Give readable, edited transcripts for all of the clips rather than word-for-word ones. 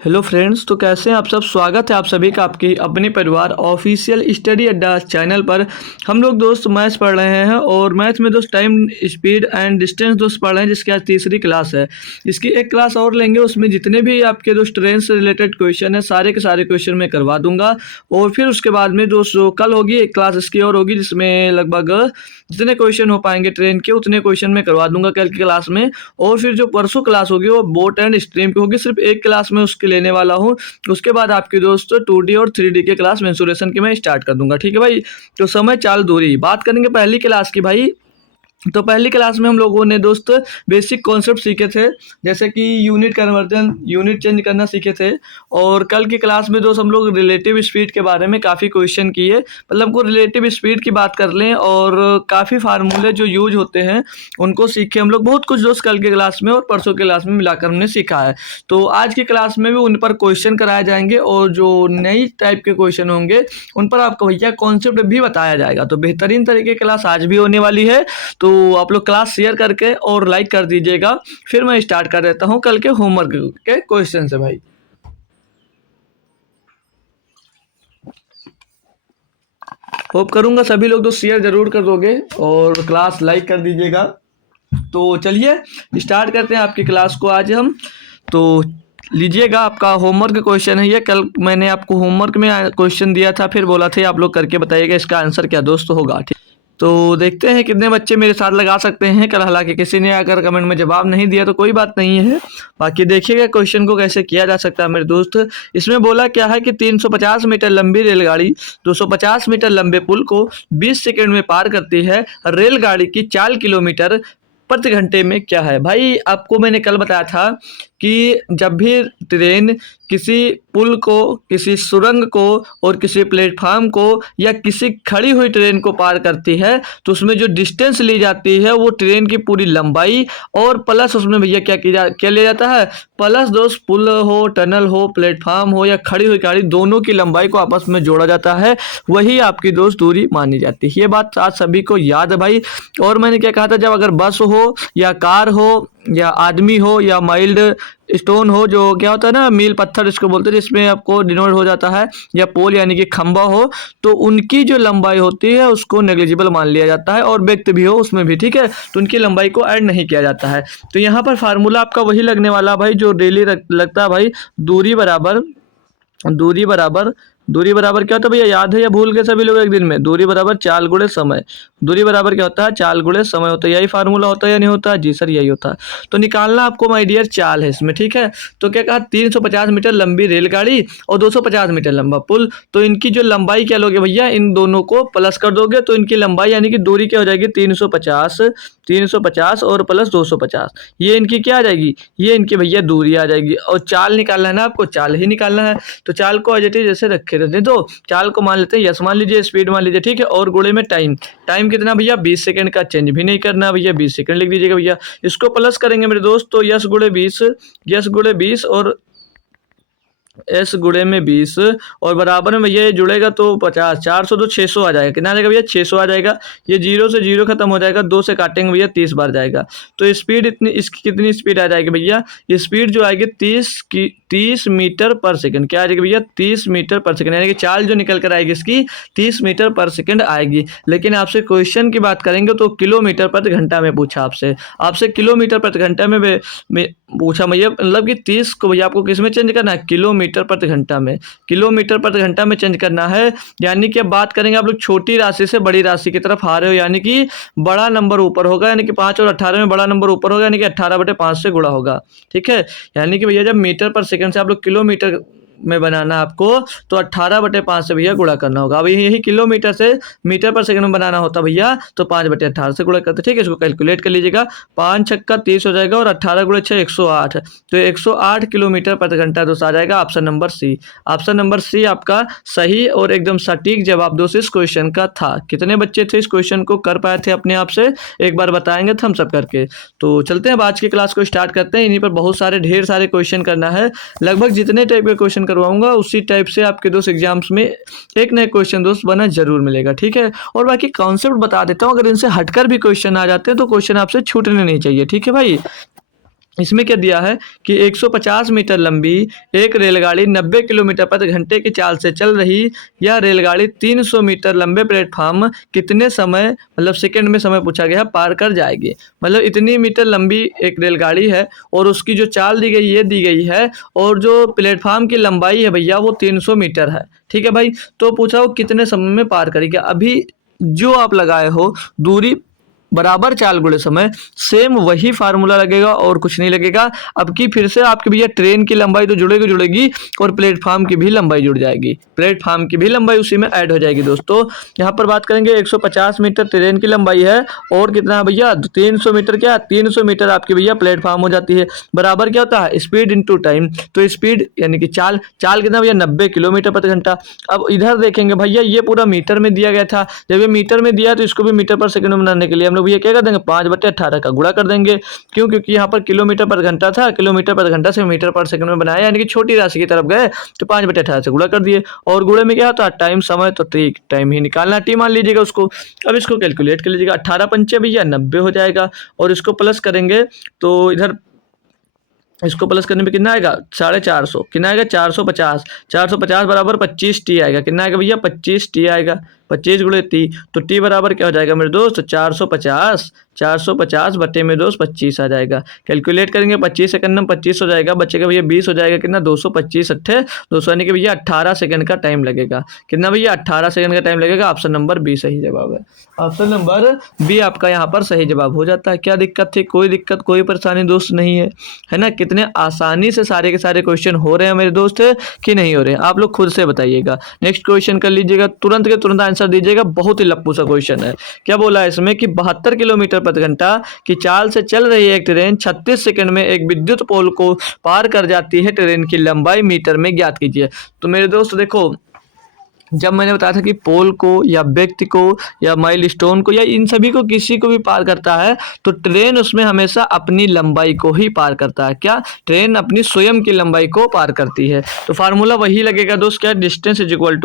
Hello friends, तो कैसे हैं आप सब। स्वागत है आप सभी का आपकी अपने परिवार ऑफिशियल स्टडी अड्डा चैनल पर। हम लोग दोस्त मैथ्स पढ़ रहे हैं और मैथ्स में दोस्त टाइम स्पीड एंड डिस्टेंस दोस्त पढ़ रहे हैं, जिसकी आज तीसरी क्लास है। इसकी एक क्लास और लेंगे, उसमें जितने भी आपके दोस्त ट्रेन से रिलेटेड क्वेश्चन है सारे के सारे क्वेश्चन मैं करवा दूंगा। और फिर उसके बाद में दोस्त जो कल होगी एक क्लास इसकी और होगी, जिसमें लगभग जितने क्वेश्चन हो पाएंगे ट्रेन के उतने क्वेश्चन मैं करवा दूंगा कल की क्लास में। और फिर जो परसों क्लास होगी वो बोट एंड स्ट्रीम की होगी, सिर्फ एक क्लास में उसके लेने वाला हूँ। उसके बाद आपकी दोस्त 2D और 3D के क्लास मेंसुरेशन की मैं स्टार्ट कर दूंगा, ठीक है भाई। तो समय चाल दूरी बात करेंगे पहली क्लास की भाई। तो पहली क्लास में हम लोगों ने दोस्त बेसिक कॉन्सेप्ट सीखे थे, जैसे कि यूनिट कन्वर्जन, यूनिट चेंज करना सीखे थे। और कल की क्लास में दोस्त हम लोग रिलेटिव स्पीड के बारे में काफ़ी क्वेश्चन किए, मतलब को रिलेटिव स्पीड की बात कर लें और काफ़ी फार्मूले जो यूज होते हैं उनको सीखे हम लोग। बहुत कुछ दोस्त कल की क्लास में और परसों की क्लास में मिलाकर हमने सीखा है। तो आज की क्लास में भी उन पर क्वेश्चन कराए जाएंगे और जो नई टाइप के क्वेश्चन होंगे उन पर आपको भैया कॉन्सेप्ट भी बताया जाएगा। तो बेहतरीन तरीके की क्लास आज भी होने वाली है। तो आप लोग क्लास शेयर करके और लाइक कर दीजिएगा। फिर मैं स्टार्ट कर देता हूं कल के होमवर्क के क्वेश्चन से भाई। होप करूंगा सभी लोग तो शेयर जरूर कर दोगे और क्लास लाइक कर दीजिएगा। तो चलिए स्टार्ट करते हैं आपकी क्लास को आज हम। तो लीजिएगा, आपका होमवर्क क्वेश्चन है ये। कल मैंने आपको होमवर्क में क्वेश्चन दिया था, फिर बोला था आप लोग करके बताइएगा इसका आंसर क्या दोस्त होगा, ठीक। तो देखते हैं कितने बच्चे मेरे साथ लगा सकते हैं। कल हालांकि किसी ने अगर कमेंट में जवाब नहीं दिया तो कोई बात नहीं है, बाकी देखिएगा क्वेश्चन को कैसे किया जा सकता है मेरे दोस्त। इसमें बोला क्या है कि 350 मीटर लंबी रेलगाड़ी 250 मीटर लंबे पुल को 20 सेकंड में पार करती है। रेलगाड़ी की 4 किलोमीटर प्रति घंटे में क्या है। भाई आपको मैंने कल बताया था कि जब भी ट्रेन किसी पुल को, किसी सुरंग को और किसी प्लेटफार्म को या किसी खड़ी हुई ट्रेन को पार करती है तो उसमें जो डिस्टेंस ली जाती है वो ट्रेन की पूरी लंबाई और प्लस उसमें भैया क्या लिया जाता है, प्लस दोस्त पुल हो, टनल हो, प्लेटफार्म हो या खड़ी हुई गाड़ी, दोनों की लंबाई को आपस में जोड़ा जाता है, वही आपकी दोस्त दूरी मानी जाती है। ये बात आज सभी को याद है भाई। और मैंने क्या कहा था, जब अगर बस हो या कार हो या आदमी हो या माइल्ड स्टोन हो, जो क्या होता है ना मील पत्थर इसको बोलते हैं, जिसमें आपको डिनोट हो जाता है, या पोल यानी कि खंबा हो, तो उनकी जो लंबाई होती है उसको नेग्लिजिबल मान लिया जाता है। और व्यक्ति भी हो उसमें भी, ठीक है, तो उनकी लंबाई को ऐड नहीं किया जाता है। तो यहाँ पर फार्मूला आपका वही लगने वाला भाई जो डेली लगता है भाई। दूरी बराबर दूरी बराबर दूरी बराबर क्या होता है भैया, याद है या भूल गए सभी लोग एक दिन में। दूरी बराबर चाल गुणे समय। दूरी बराबर क्या होता है, चाल गुणे समय होता है। यही फार्मूला होता है या नहीं होता, जी सर यही होता है। तो निकालना आपको माय डियर चाल है इसमें, ठीक है। तो क्या कहा, 350 मीटर लंबी रेलगाड़ी और 250 मीटर लंबा पुल, तो इनकी जो लंबाई क्या लोगे भैया, इन दोनों को प्लस कर दोगे तो इनकी लंबाई यानी कि दूरी क्या हो जाएगी, 350 और प्लस 250, ये इनकी क्या आ जाएगी, ये इनकी भैया दूरी आ जाएगी। और चाल निकालना है ना आपको, चाल ही निकालना है। तो चाल को एज इट इज जैसे रखे रहते हैं, तो चाल को मान लेते हैं यस मान लीजिए, स्पीड मान लीजिए, ठीक है। और गुणे में टाइम, टाइम कितना भैया 20 सेकंड का, चेंज भी नहीं करना भैया, 20 सेकंड लिख दीजिएगा भैया। इसको प्लस करेंगे मेरे दोस्त, तो यस गुणे 20 और एस गुणे में 20 और बराबर में भैया ये जुड़ेगा तो 50, 400 तो 600 आ जाएगा। कितना आ जाएगा भैया, 600 आ जाएगा। ये जीरो से जीरो खत्म हो जाएगा, 2 से काटेंगे भैया 30 बार जाएगा। तो स्पीड इतनी, इसकी कितनी स्पीड आ जाएगी भैया, स्पीड जो आएगी 30 मीटर पर सेकंड। क्या आ जाएगी भैया, 30 मीटर पर सेकंड, यानी कि चाल जो निकल कर आएगी इसकी 30 मीटर पर सेकंड आएगी। लेकिन आपसे क्वेश्चन की बात करेंगे तो किलोमीटर प्रति घंटा में पूछा आपसे किलोमीटर प्रति घंटा में पूछा भैया, मतलब कि 30 को भैया आपको किस में चेंज करना है, किलोमीटर प्रति घंटा में। किलोमीटर प्रति घंटा में चेंज करना है, यानी कि अब बात करेंगे आप लोग छोटी राशि से बड़ी राशि की तरफ आ रहे हो, यानी कि बड़ा नंबर ऊपर होगा, यानी कि 5 और 18 में बड़ा नंबर ऊपर होगा, यानी कि 18/5 से गुणा होगा, ठीक है। यानी कि भैया जब मीटर पर सेकंड से आप लोग किलोमीटर में बनाना है आपको, तो 18/5 से भैया गुणा करना होगा। अब यही किलोमीटर से मीटर पर सेकंड में बनाना होता भैया, तो 5/18 से गुणा करते, ठीक है। इसको कैलकुलेट कर लीजिएगा, 5 छक्का 30 हो जाएगा और 18 गुणे 6 108, तो 108 किलोमीटर प्रति घंटा दोस्त आ जाएगा option number C. Option number C आपका सही और एकदम सटीक जवाब दोस्त इस क्वेश्चन का था। कितने बच्चे थे इस क्वेश्चन को कर पाए थे अपने आप से, एक बार बताएंगे थम्स अप करके। तो चलते हैं आज की क्लास को स्टार्ट करते हैं। इन्हीं पर बहुत सारे ढेर सारे क्वेश्चन करना है, लगभग जितने टाइप के क्वेश्चन करवाऊंगा उसी टाइप से आपके दोस्त एग्जाम्स में एक नए क्वेश्चन दोस्त बना जरूर मिलेगा, ठीक है। और बाकी कॉन्सेप्ट बता देता हूँ, अगर इनसे हटकर भी क्वेश्चन आ जाते हैं तो क्वेश्चन आपसे छूटने नहीं चाहिए, ठीक है भाई। इसमें क्या दिया है कि 150 मीटर लंबी एक रेलगाड़ी 90 किलोमीटर प्रति घंटे की चाल से चल रही, यह रेलगाड़ी 300 मीटर लंबे प्लेटफॉर्म कितने समय, मतलब सेकंड में समय पूछा गया है, पार कर जाएगी। मतलब इतनी मीटर लंबी एक रेलगाड़ी है और उसकी जो चाल दी गई ये दी गई है, और जो प्लेटफॉर्म की लंबाई है भैया वो 300 मीटर है। ठीक है भाई, तो पूछा वो कितने समय में पार करेगी। अभी जो आप लगाए हो दूरी बराबर चाल गुणे समय, सेम वही फार्मूला लगेगा और कुछ नहीं लगेगा। अब की फिर से आपकी भैया ट्रेन की लंबाई तो जुड़ेगी और प्लेटफॉर्म की भी लंबाई जुड़ जाएगी, प्लेटफॉर्म की भी लंबाई उसी में ऐड हो जाएगी। दोस्तों यहाँ पर बात करेंगे 150 मीटर ट्रेन की लंबाई है और कितना है भैया 300 मीटर, क्या 300 मीटर आपकी भैया प्लेटफॉर्म हो जाती है। बराबर क्या होता है स्पीड इंटू टाइम, तो स्पीड यानी कि चाल कितना भैया 90 किलोमीटर प्रति घंटा। अब इधर देखेंगे भैया ये पूरा मीटर में दिया गया था, जब ये मीटर में दिया तो इसको भी मीटर पर सेकंड में बनाने के लिए हम लोग ये क्या कर देंगे 5/18 का गुणा कर देंगे। क्यों? क्योंकि यहाँ पर किलोमीटर पर घंटा था, किलोमीटर पर घंटा से मीटर पर सेकंड में बनाया, यानी कि छोटी राशि की तरफ गए तो 5/18 से गुणा कर दिए। और गुणे में क्या होता है टाइम, समय, तो टाइम ही निकालना, टी मान लीजिएगा उसको। अब इसको कैलकुलेट कर लीजिएगा, 18 पंचे भैया 90 हो जाएगा, और इसको प्लस करेंगे तो इधर इसको प्लस करने में कितना आएगा 450, कितना आएगा 450, 450 बराबर 25 टी आएगा। कितना आएगा भैया 25 टी आएगा, 25 गुणे टी, तो टी बराबर क्या हो जाएगा मेरे दोस्त 450, 450 बटे में दोस्त 25 आ जाएगा। कैलकुलेट करेंगे 25 सेकंड में 25 हो जाएगा, बचेगा भैया 20 हो जाएगा, कितना 225 अट्ठे 200, यानी कि भैया 18 सेकंड का टाइम लगेगा। कितना भैया 18 सेकंड का टाइम लगेगा। ऑप्शन नंबर बी सही जवाब है, ऑप्शन नंबर बी आपका यहाँ पर सही जवाब हो जाता है। क्या दिक्कत थी? कोई दिक्कत कोई परेशानी दोस्त नहीं है ना। कितने आसानी से सारे के सारे क्वेश्चन हो रहे हैं मेरे दोस्त कि नहीं हो रहे हैं, आप लोग खुद से बताइएगा। नेक्स्ट क्वेश्चन कर लीजिएगा, तुरंत के तुरंत आंसर दीजिएगा, बहुत ही लप्पू सा क्वेश्चन है। क्या बोला है इसमें कि 72 किलोमीटर प्रति घंटा की चाल से चल रही एक ट्रेन 36 सेकंड में एक विद्युत पोल को पार कर जाती है, ट्रेन की लंबाई मीटर में ज्ञात कीजिए। तो मेरे दोस्त देखो, जब मैंने बताया था कि पोल को या व्यक्ति को या माइलस्टोन को या इन सभी को किसी को भी पार करता है तो ट्रेन उसमें हमेशा अपनी लंबाई को ही पार करता है। क्या? ट्रेन अपनी स्वयं की लंबाई को पार करती है। तो फार्मूला वही लगेगा दोस्त, क्या distance is equal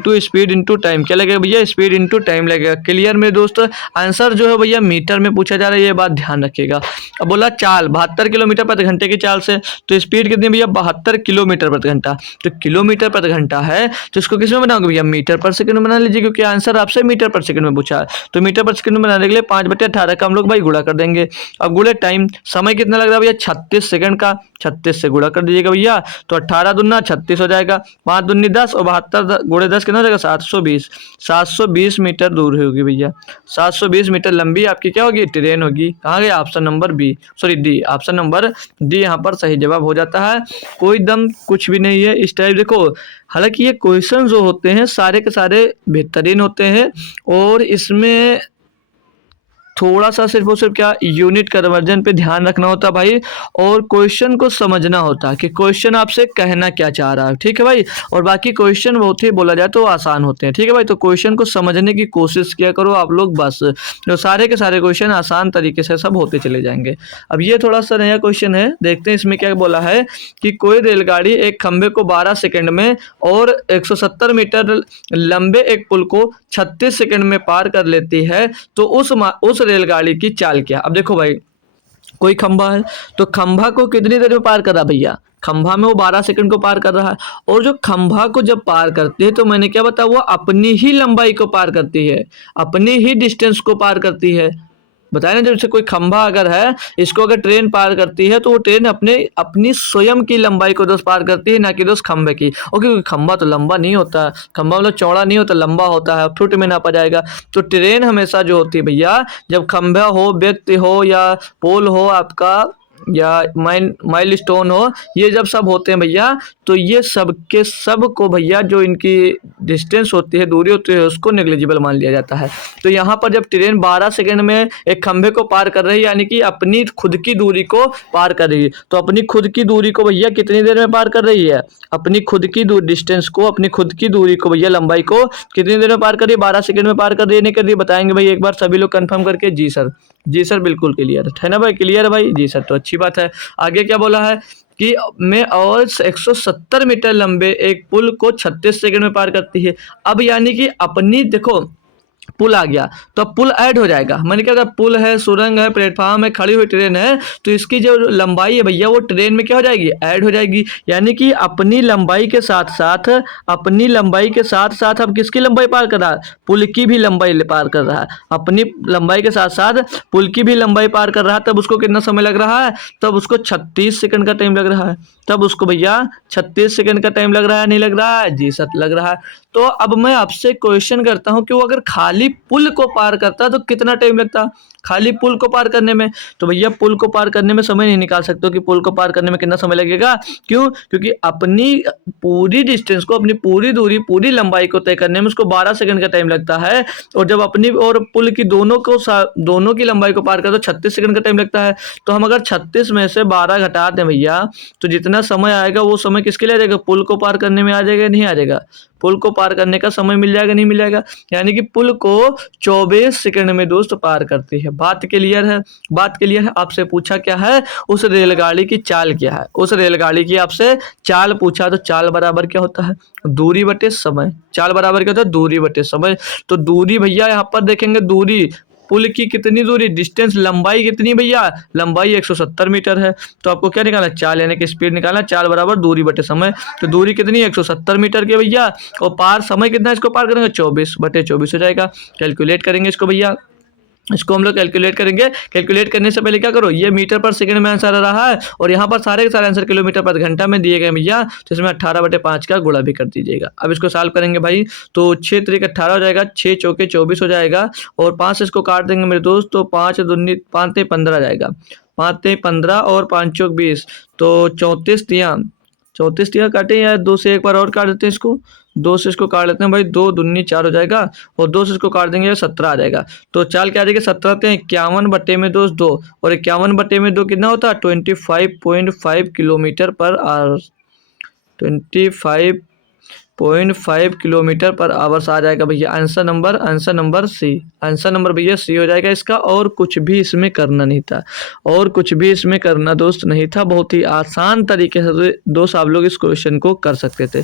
to speed into time. क्या लगेगा भैया स्पीड इंटू टाइम लगेगा। क्लियर मेरे दोस्त? आंसर जो है भैया मीटर में पूछा जा रहा है, ये बात ध्यान रखिएगा। अब बोला चाल 72 किलोमीटर प्रति घंटे की चाल से, तो स्पीड कितनी भैया 72 किलोमीटर प्रति घंटा। तो किलोमीटर प्रति घंटा है तो इसको किस में बनाओगे भैया मीटर पर सेकंड में बना लीजिए, क्योंकि आंसर आपसे मीटर पर सेकंड में पूछा है। तो मीटर पर सेकंड में बनाने के लिए 5/18 का हम लोग भाई गुणा कर देंगे। अब गुणे टाइम, समय कितना लग रहा है भैया 36 सेकंड का, 36 से गुणा कर दीजिएगा भैया, तो 18 दूना 36 हो जाएगा, 5 दूनी 10 और 72 गुणे 10 कितना हो जाएगा 720, 720 मीटर दूर होगी भैया। 720 मीटर लंबी आपकी क्या होगी ट्रेन होगी। कहाँ गया option number B, sorry D, option number D यहाँ पर सही जवाब हो जाता है। कोई दम कुछ भी नहीं है इस टाइप। देखो हालांकि ये क्वेश्चन जो होते हैं सारे के सारे बेहतरीन होते हैं, और इसमें थोड़ा सा सिर्फ और सिर्फ क्या यूनिट कन्वर्जन पे ध्यान रखना होता है भाई, और क्वेश्चन को समझना होता है कि क्वेश्चन आपसे कहना क्या चाह रहा है। ठीक है भाई, और बाकी क्वेश्चन बहुत ही बोला जाए तो आसान होते हैं। ठीक है भाई, तो क्वेश्चन को समझने की कोशिश किया करो आप लोग, बस जो सारे के सारे क्वेश्चन आसान तरीके से सब होते चले जाएंगे। अब ये थोड़ा सा नया क्वेश्चन है, देखते हैं इसमें क्या बोला है कि कोई रेलगाड़ी एक खंबे को 12 सेकंड में और 170 मीटर लंबे एक पुल को 36 सेकंड में पार कर लेती है, तो उस रेलगाड़ी की चाल क्या। अब देखो भाई, कोई खंभा है तो खंभा को कितनी देर में पार कर रहा भैया, खंभा में वो 12 सेकंड को पार कर रहा है, और जो खंभा को जब पार करती है तो मैंने क्या बताया वो अपनी ही लंबाई को पार करती है, अपनी ही डिस्टेंस को पार करती है। बताया ना, जैसे कोई खंभा अगर है, इसको अगर ट्रेन पार करती है तो वो ट्रेन अपनी स्वयं की लंबाई को दोस्त पार करती है, ना कि दोस्त खंभे की। ओके, क्योंकि खंभा तो लंबा नहीं होता, खंभा मतलब चौड़ा नहीं होता, लंबा होता है, फुट में नापा जाएगा। तो ट्रेन हमेशा जो होती है भैया, जब खंभा हो, व्यक्ति हो या पोल हो आपका या माइलस्टोन हो, ये जब सब होते हैं भैया, तो ये सब के सब को भैया जो इनकी डिस्टेंस होती है, दूरी होती है, उसको नेग्लिजिबल मान लिया जाता है। तो यहाँ पर जब ट्रेन 12 सेकंड में एक खंभे को पार कर रही है, यानी कि अपनी खुद की दूरी को पार कर रही है, तो अपनी खुद की दूरी को भैया कितनी देर में पार कर रही है, अपनी खुद की डिस्टेंस को, अपनी खुद की दूरी को भैया लंबाई को कितनी देर में पार कर रही है, 12 सेकंड में पार कर रही है, नहीं कर रही है, बताएंगे भाई एक बार सभी लोग कंफर्म करके। जी सर, जी सर, बिल्कुल क्लियर है ना भाई, क्लियर है भाई, जी सर, तो अच्छी बात है। आगे क्या बोला है कि में और 170 मीटर लंबे एक पुल को 36 सेकंड में पार करती है। अब यानी कि अपनी देखो पुल आ गया तो अब पुल ऐड हो जाएगा। मैंने क्या कहा, पुल है, सुरंग है, प्लेटफॉर्म है, खड़ी हुई ट्रेन है, तो इसकी जो लंबाई है भैया वो ट्रेन में क्या हो जाएगी, ऐड हो जाएगी। यानी कि अपनी लंबाई के साथ साथ, अपनी लंबाई के साथ साथ अब किसकी लंबाई पार कर रहा है, पुल की भी लंबाई पार कर रहा है। अपनी लंबाई के साथ साथ पुल की भी लंबाई पार कर रहा है। तब उसको कितना समय लग रहा है, तब उसको 36 सेकंड का टाइम लग रहा है। तब उसको भैया 36 सेकंड का टाइम लग रहा है, नहीं लग रहा है जी, सर लग रहा है। तो अब मैं आपसे क्वेश्चन करता हूं कि वो अगर खाली पुल को पार करता तो कितना टाइम लगता, खाली पुल को पार करने में। तो भैया पुल को पार करने में समय नहीं निकाल सकते हो कि पुल को पार करने में कितना समय लगेगा। क्यों, क्योंकि अपनी पूरी डिस्टेंस को, अपनी पूरी दूरी, पूरी लंबाई को तय करने में उसको 12 सेकंड का टाइम लगता है। और जब अपनी और पुल की दोनों की लंबाई को पार कर तो 36 सेकंड का टाइम लगता है। तो हम अगर 36 में से 12 घटा दें भैया, तो जितना समय आएगा वो समय किसके लिए आ जाएगा, पुल को पार करने में आ जाएगा, नहीं आ जाएगा, पुल को पार करने का समय मिल जाएगा, नहीं मिल जाएगा। यानी कि पुल को 24 सेकंड में दोस्त पार करती है। बात क्लियर है, बात क्लियर है। आपसे पूछा क्या है, उस रेलगाड़ी की चाल क्या है, उस रेलगाड़ी की आपसे चाल पूछा, तो चाल बराबर क्या होता है, दूरी बटे समय। चाल बराबर क्या होता है, दूरी बटे समय। तो दूरी भैया यहाँ पर देखेंगे, दूरी पुल की कितनी दूरी, डिस्टेंस, लंबाई कितनी भैया, लंबाई 170 मीटर है। तो आपको क्या निकालना है, चाल यानी कि स्पीड निकालना, चाल बराबर दूरी बटे समय। तो दूरी कितनी है, 170 मीटर की भैया, और पार समय कितना है, इसको पार करेंगे 24 बटे 24 हो जाएगा। कैलकुलेट करेंगे इसको भैया, इसको हम लोग कैलकुलेट करेंगे। कैलकुलेट करने से पहले क्या करो, ये मीटर पर सेकंड में आंसर आ रहा है और यहाँ पर सारे के सारे आंसर किलोमीटर पर घंटा में दिए गए भैया, तो इसमें 18/5 का गुणा भी कर दीजिएगा। अब इसको सॉल्व करेंगे भाई, तो 6 त्रिक 18 हो जाएगा, 6 चौके 24 हो जाएगा, और 5 से इसको काट देंगे मेरे दोस्त, तो 5 दूनी 5 ते 15 आ जाएगा, 5 ते 15 और 5 चौक 20, तो 34 तिया काटे, या 2 से एक बार और काट देते हैं इसको, 2 से इसको काट लेते हैं भाई, 2 दूनी 4 हो जाएगा, और 2 से इसको काट देंगे 17 आ जाएगा। तो चाल क्या आ जाएगा, 17 ते 51 बटे में दोस्त 2, और 51 बटे में 2 कितना होता है, 25.5 kilometre per hour, 25.5 kilometre per hours आ जाएगा भैया। Answer number C, answer number भैया सी हो जाएगा इसका। और कुछ भी इसमें करना नहीं था, और कुछ भी इसमें करना दोस्त नहीं था। बहुत ही आसान तरीके से दोस्त आप लोग इस क्वेश्चन को कर सकते थे।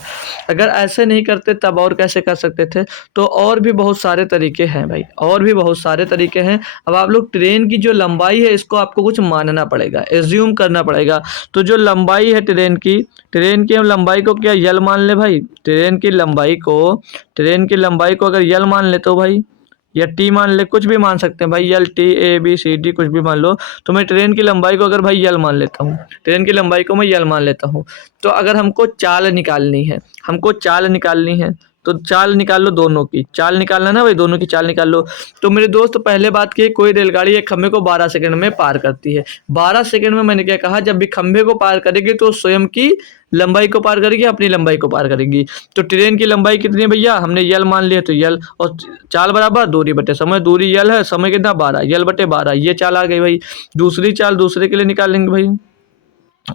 अगर ऐसे नहीं करते तब और कैसे कर सकते थे, तो और भी बहुत सारे तरीके हैं भाई, और भी बहुत सारे तरीके हैं। अब आप लोग ट्रेन की जो लंबाई है इसको आपको कुछ मानना पड़ेगा, एज्यूम करना पड़ेगा। तो जो लंबाई है ट्रेन की हम लंबाई को क्या यल मान ले भाई, ट्रेन की लंबाई को अगर यल मान ले तो भाई, या टी मान ले, कुछ भी मान सकते हैं भाई, L T A B C D कुछ भी मान लो। तो मैं ट्रेन की लंबाई को अगर भाई यल मान लेता हूँ, ट्रेन की लंबाई को मैं यल मान लेता हूँ, तो अगर हमको चाल निकालनी है, तो चाल निकाल लो, दोनों की चाल निकालना ना भाई, दोनों की चाल निकाल लो। तो मेरे दोस्त पहले बात की, कोई रेलगाड़ी एक खंभे को 12 सेकंड में पार करती है। 12 सेकंड में मैंने क्या कहा, जब भी खंभे को पार करेगी तो स्वयं की लंबाई को पार करेगी, अपनी लंबाई को पार करेगी। तो ट्रेन की लंबाई कितनी है भैया, हमने यल मान लिया, तो यल, और चाल बराबर दूरी बटे समय, दूरी यल है, समय कितना 12, यल बटे 12, ये चाल आ गई भाई। दूसरी चाल दूसरे के लिए निकालेंगे भाई,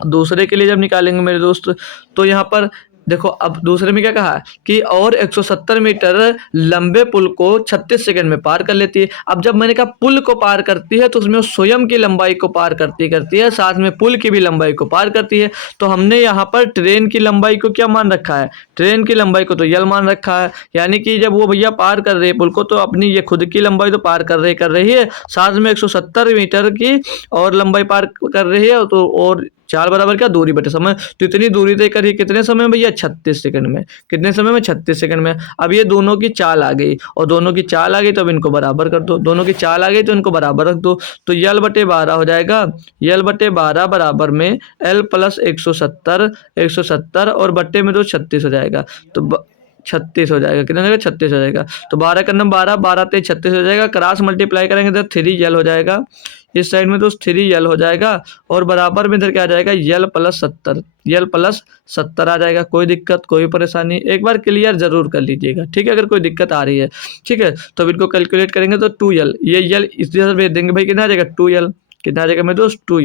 दूसरे के लिए जब निकालेंगे मेरे दोस्त, तो यहाँ पर देखो, अब दूसरे में क्या कहा कि और 170 मीटर लंबे पुल को 36 सेकंड में पार कर लेती है। अब जब मैंने कहा पुल को पार करती है, तो उसमें स्वयं की लंबाई को पार करती है, साथ में पुल की भी लंबाई को पार करती है। तो हमने यहाँ पर ट्रेन की लंबाई को क्या मान रखा है, ट्रेन की लंबाई को तो यल मान रखा है। यानी कि जब वो भैया पार कर रही है पुल को, तो अपनी ये खुद की लंबाई तो पार कर रही है, साथ में 170 मीटर की और लंबाई पार कर रही है। तो और चाल बराबर क्या, दूरी बटे समय। तो इतनी दूरी तय करी कितने समय में भैया, 36 सेकंड में। कितने समय में, 36 सेकंड में। अब ये दोनों की चाल आ गई, और दोनों की चाल आ गई तो अब इनको बराबर कर दो, दोनों की चाल आ गई तो इनको बराबर रख दो। तो यल बटे 12 हो जाएगा, यल बटे 12 बराबर में एल प्लस 170 और बट्टे में तो 36 हो जाएगा। तो 36 हो जाएगा, कितना हो जाएगा, 36 हो जाएगा। तो 12 का नंबर 12, 12 ते 36 हो जाएगा। क्रॉस मल्टीप्लाई करेंगे तो 3 यल हो जाएगा, इस साइड में तो 3 यल हो जाएगा, और बराबर में इधर क्या आ जाएगा, यल प्लस 70 आ जाएगा। कोई दिक्कत, कोई परेशानी, एक बार क्लियर जरूर कर लीजिएगा, ठीक है, अगर कोई दिक्कत आ रही है, ठीक है। तो अब इनको कैलकुलेट करेंगे तो 2 यल, ये यल इस जगह भेज देंगे भाई, कितना आ जाएगा, 2 यल, कितना आ जाएगा मेरे दोस्त, 2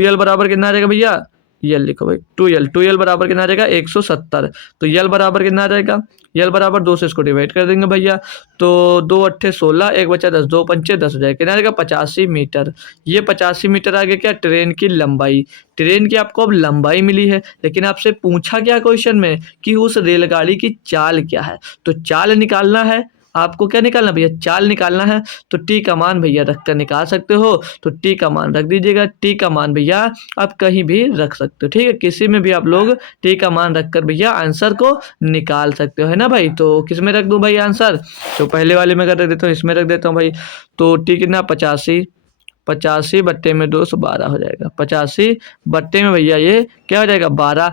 यल बराबर कितना आ जाएगा भैया, यल लिखो भाई, 2 यल बराबर कितना आ जाएगा, 170। तो यल बराबर कितना आ जाएगा, यल बराबर 2 से इसको डिवाइड कर देंगे भैया, तो 2 अट्ठे 16, एक बचा 10, 2 पंचे 10 हो जाएगा, कितना आ जाएगा, 85 मीटर। ये 85 मीटर आ गया क्या, ट्रेन की लंबाई। ट्रेन की आपको अब लंबाई मिली है, लेकिन आपसे पूछा क्या क्वेश्चन में कि उस रेलगाड़ी की चाल क्या है। तो चाल निकालना है, आपको क्या निकालना भैया, चाल निकालना है। तो टी का मान भैया रखकर निकाल सकते हो, तो टी का मान रख दीजिएगा। टी का मान भैया आप कहीं भी रख सकते हो, ठीक है, किसी में भी आप लोग टी का मान रखकर भैया आंसर को निकाल सकते हो, है ना भाई। तो किस में रख दूं भाई आंसर, तो पहले वाले में कर देता हूँ, इसमें रख देता हूँ भाई। तो टी कितना 85, 85 बट्टे में 212 हो जाएगा। 85 बट्टे में भैया ये क्या हो जाएगा 12,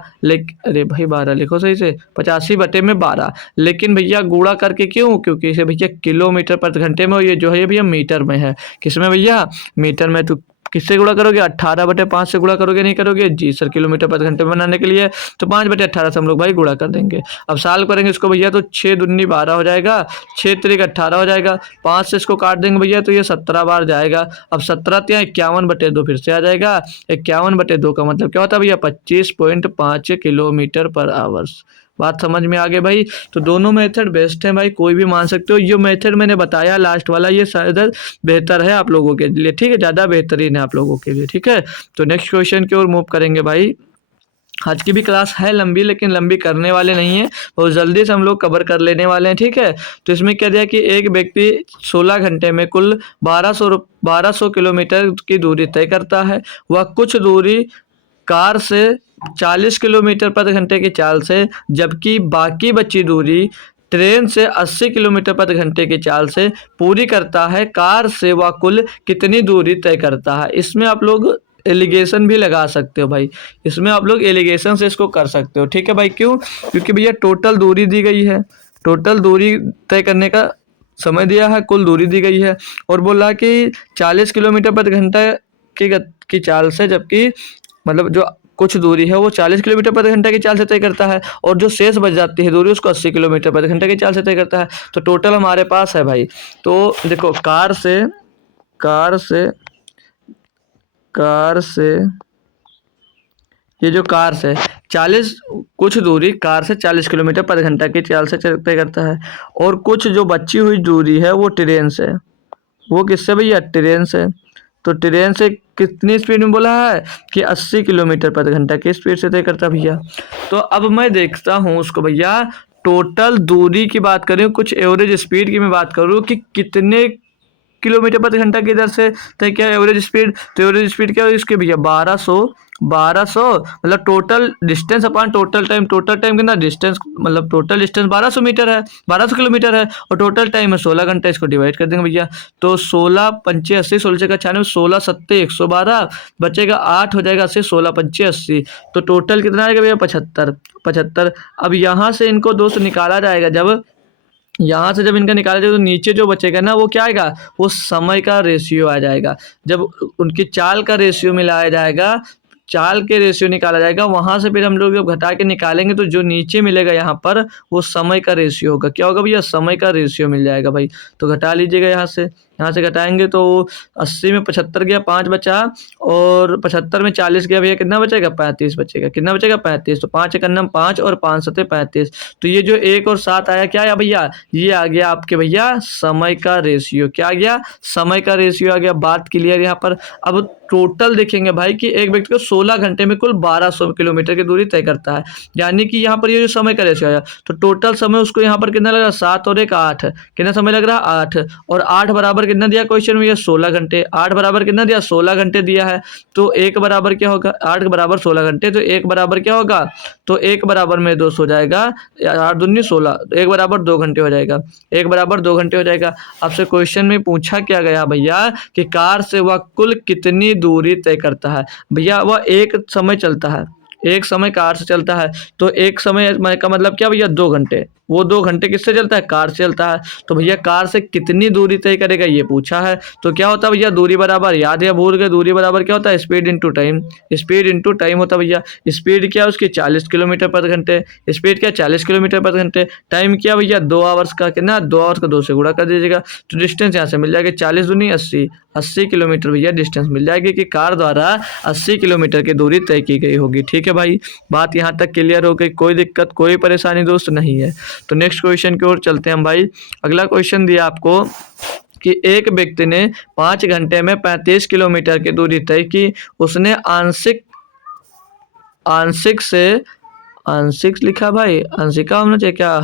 अरे भाई 12 लिखो सही से, 85 बट्टे में 12। लेकिन भैया गुणा करके क्यों, क्योंकि इसे भैया किलोमीटर प्रति घंटे में, ये जो है भैया मीटर में है। किसमें भैया, मीटर में। तो किससे गुणा करोगे, 18/5 से गुणा करोगे, नहीं करोगे जी सर, किलोमीटर प्रति घंटे में बनाने के लिए तो 5/18 से हम लोग भाई गुणा कर देंगे। अब साल करेंगे इसको भैया, तो 6 दूनी 12 हो जाएगा, 6 त्रिक 18 हो जाएगा, 5 से इसको काट देंगे भैया तो ये 17 बार जाएगा। अब 17 ત્યાં 51/2 फिर से आ जाएगा। 51/2 का मतलब क्या होता है भैया, 25.5 किलोमीटर पर आवर्स। बात समझ में आ गई भाई। तो दोनों मेथड बेस्ट है भाई, कोई भी मान सकते हो। ये मेथड मैंने बताया लास्ट वाला, ये शायद बेहतर है आप लोगों के लिए, ठीक है, ज़्यादा बेहतरीन है आप लोगों के लिए, ठीक है। तो नेक्स्ट क्वेश्चन की ओर मूव करेंगे भाई। आज की भी क्लास है लंबी, लेकिन लंबी करने वाले नहीं है, बहुत जल्दी से हम लोग कवर कर लेने वाले हैं, ठीक है। तो इसमें क्या दिया कि एक व्यक्ति 16 घंटे में कुल 1200 किलोमीटर की दूरी तय करता है। वह कुछ दूरी कार से 40 किलोमीटर प्रति घंटे की चाल से, जबकि बाकी बची दूरी ट्रेन से 80 किलोमीटर प्रति घंटे की चाल से पूरी करता है। कार से वह कुल कितनी दूरी तय करता है। इसमें आप लोग एलिगेशन भी लगा सकते हो भाई, इसमें आप लोग एलिगेशन से इसको कर सकते हो, ठीक है भाई। क्यों, क्योंकि भैया टोटल दूरी दी गई है, टोटल दूरी तय करने का समय दिया है, कुल दूरी दी गई है, और बोला कि 40 किलोमीटर प्रति घंटा की चाल से, जबकि मतलब जो कुछ दूरी है वो 40 किलोमीटर प्रति घंटा की चाल से तय करता है, और जो शेष बच जाती है दूरी उसको 80 किलोमीटर प्रति घंटा की चाल से तय करता है। तो टोटल हमारे पास है भाई, तो देखो कार से ये जो कार से 40 कुछ दूरी कार से 40 किलोमीटर प्रति घंटा की चाल से तय करता है, और कुछ जो बची हुई दूरी है वो ट्रेन से, वो किससे भैया, ट्रेन से। तो ट्रेन से कितनी स्पीड में बोला है कि 80 किलोमीटर प्रति घंटा की स्पीड से तय करता भैया। तो अब मैं देखता हूँ उसको भैया, टोटल दूरी की बात करें, कुछ एवरेज स्पीड की मैं बात करूँ कि कितने किलोमीटर प्रति घंटा की दर से तय किया एवरेज स्पीड। तो एवरेज स्पीड क्या है इसके भैया 1200 मतलब total distance upon total time. Total time कितना, डिस्टेंस मतलब टोटल डिस्टेंस 1200 मीटर है, 1200 किलोमीटर है, और टोटल टाइम है 16 घंटे। इसको डिवाइड कर देंगे भैया, तो 16 पंचे 80, 16 का 96, 16 सत्ते 112, बचेगा 8 हो जाएगा 80, 16 पंचे 80, तो टोटल कितना आएगा भैया 75। अब यहाँ से इनको दोस्त निकाला जाएगा, जब यहाँ से जब इनका निकाला जाएगा तो नीचे जो बचेगा ना वो क्या आएगा, वो समय का रेशियो आ जाएगा। जब उनकी चाल का रेशियो मिलाया जाएगा, चाल के रेशियो निकाला जाएगा, वहाँ से फिर हम लोग जब घटा के निकालेंगे तो जो नीचे मिलेगा यहाँ पर वो समय का रेशियो होगा। क्या होगा भैया, समय का रेशियो मिल जाएगा भाई। तो घटा लीजिएगा यहाँ से घटाएंगे तो 80 में 75 गया, 5 बचा, और 75 में 40 गया भैया, कितना बचेगा 35 बचेगा। कितना बचेगा 35, तो 5 एक अन्नम 5 और 5 सत्ते 35। तो ये जो 1 और 7 आया क्या आया भैया, ये आ गया आपके भैया समय का रेशियो। क्या आ गया, समय का रेशियो आ गया। बात क्लियर यहाँ पर। अब टोटल देखेंगे भाई कि एक व्यक्ति को 16 घंटे में कुल 1200 किलोमीटर की दूरी तय करता है, यानी कि यहाँ पर ये जो समय का रेशियो आया, तो टोटल समय उसको यहाँ पर कितना लग रहा है 7 और 1 8, कितना समय लग रहा है 8, और 8 बराबर कितना दिया क्वेश्चन में, 16 घंटे। 8 बराबर कितना दिया, 16 घंटे दिया है। तो 1 बराबर क्या होगा, 8 बराबर 16 घंटे, तो 1 बराबर क्या होगा, तो 1 बराबर में 2 हो जाएगा, 8 दूनी 16, 1 बराबर 2 घंटे हो जाएगा, 1 बराबर 2 घंटे हो जाएगा। आपसे क्वेश्चन में पूछा क्या गया भैया कि कार से वह कुल कितनी दूरी तय करता है। भैया वह एक समय चलता है, एक समय कार से चलता है, तो एक समय का मतलब क्या भैया 2 घंटे। वो 2 घंटे किससे चलता है, कार से चलता है। तो भैया कार से कितनी दूरी तय करेगा ये पूछा है। तो क्या होता है भैया, दूरी बराबर, याद या भूल गए, दूरी बराबर क्या होता है, speed into time. Speed into time होता है भैया। स्पीड क्या है उसकी 40 किलोमीटर प्रति घंटे, स्पीड क्या 40 किलोमीटर प्रति घंटे, टाइम क्या भैया 2 आवर्स का, कितना 2 आवर्स का 2 से गुणा कर दीजिएगा। तो डिस्टेंस यहाँ से मिल जाएगी 40 दूनी 80, 80 किलोमीटर भैया डिस्टेंस मिल जाएगी कि कार द्वारा 80 किलोमीटर की दूरी तय की गई होगी। ठीक है भाई, बात यहाँ तक क्लियर हो गई, कोई दिक्कत कोई परेशानी दोस्त नहीं है। तो नेक्स्ट क्वेश्चन की ओर चलते हैं हम भाई। अगला क्वेश्चन दिया आपको कि एक व्यक्ति ने 5 घंटे में 35 किलोमीटर की दूरी तय की। उसने आंशिक लिखा भाई, आंशिका होना चाहिए क्या,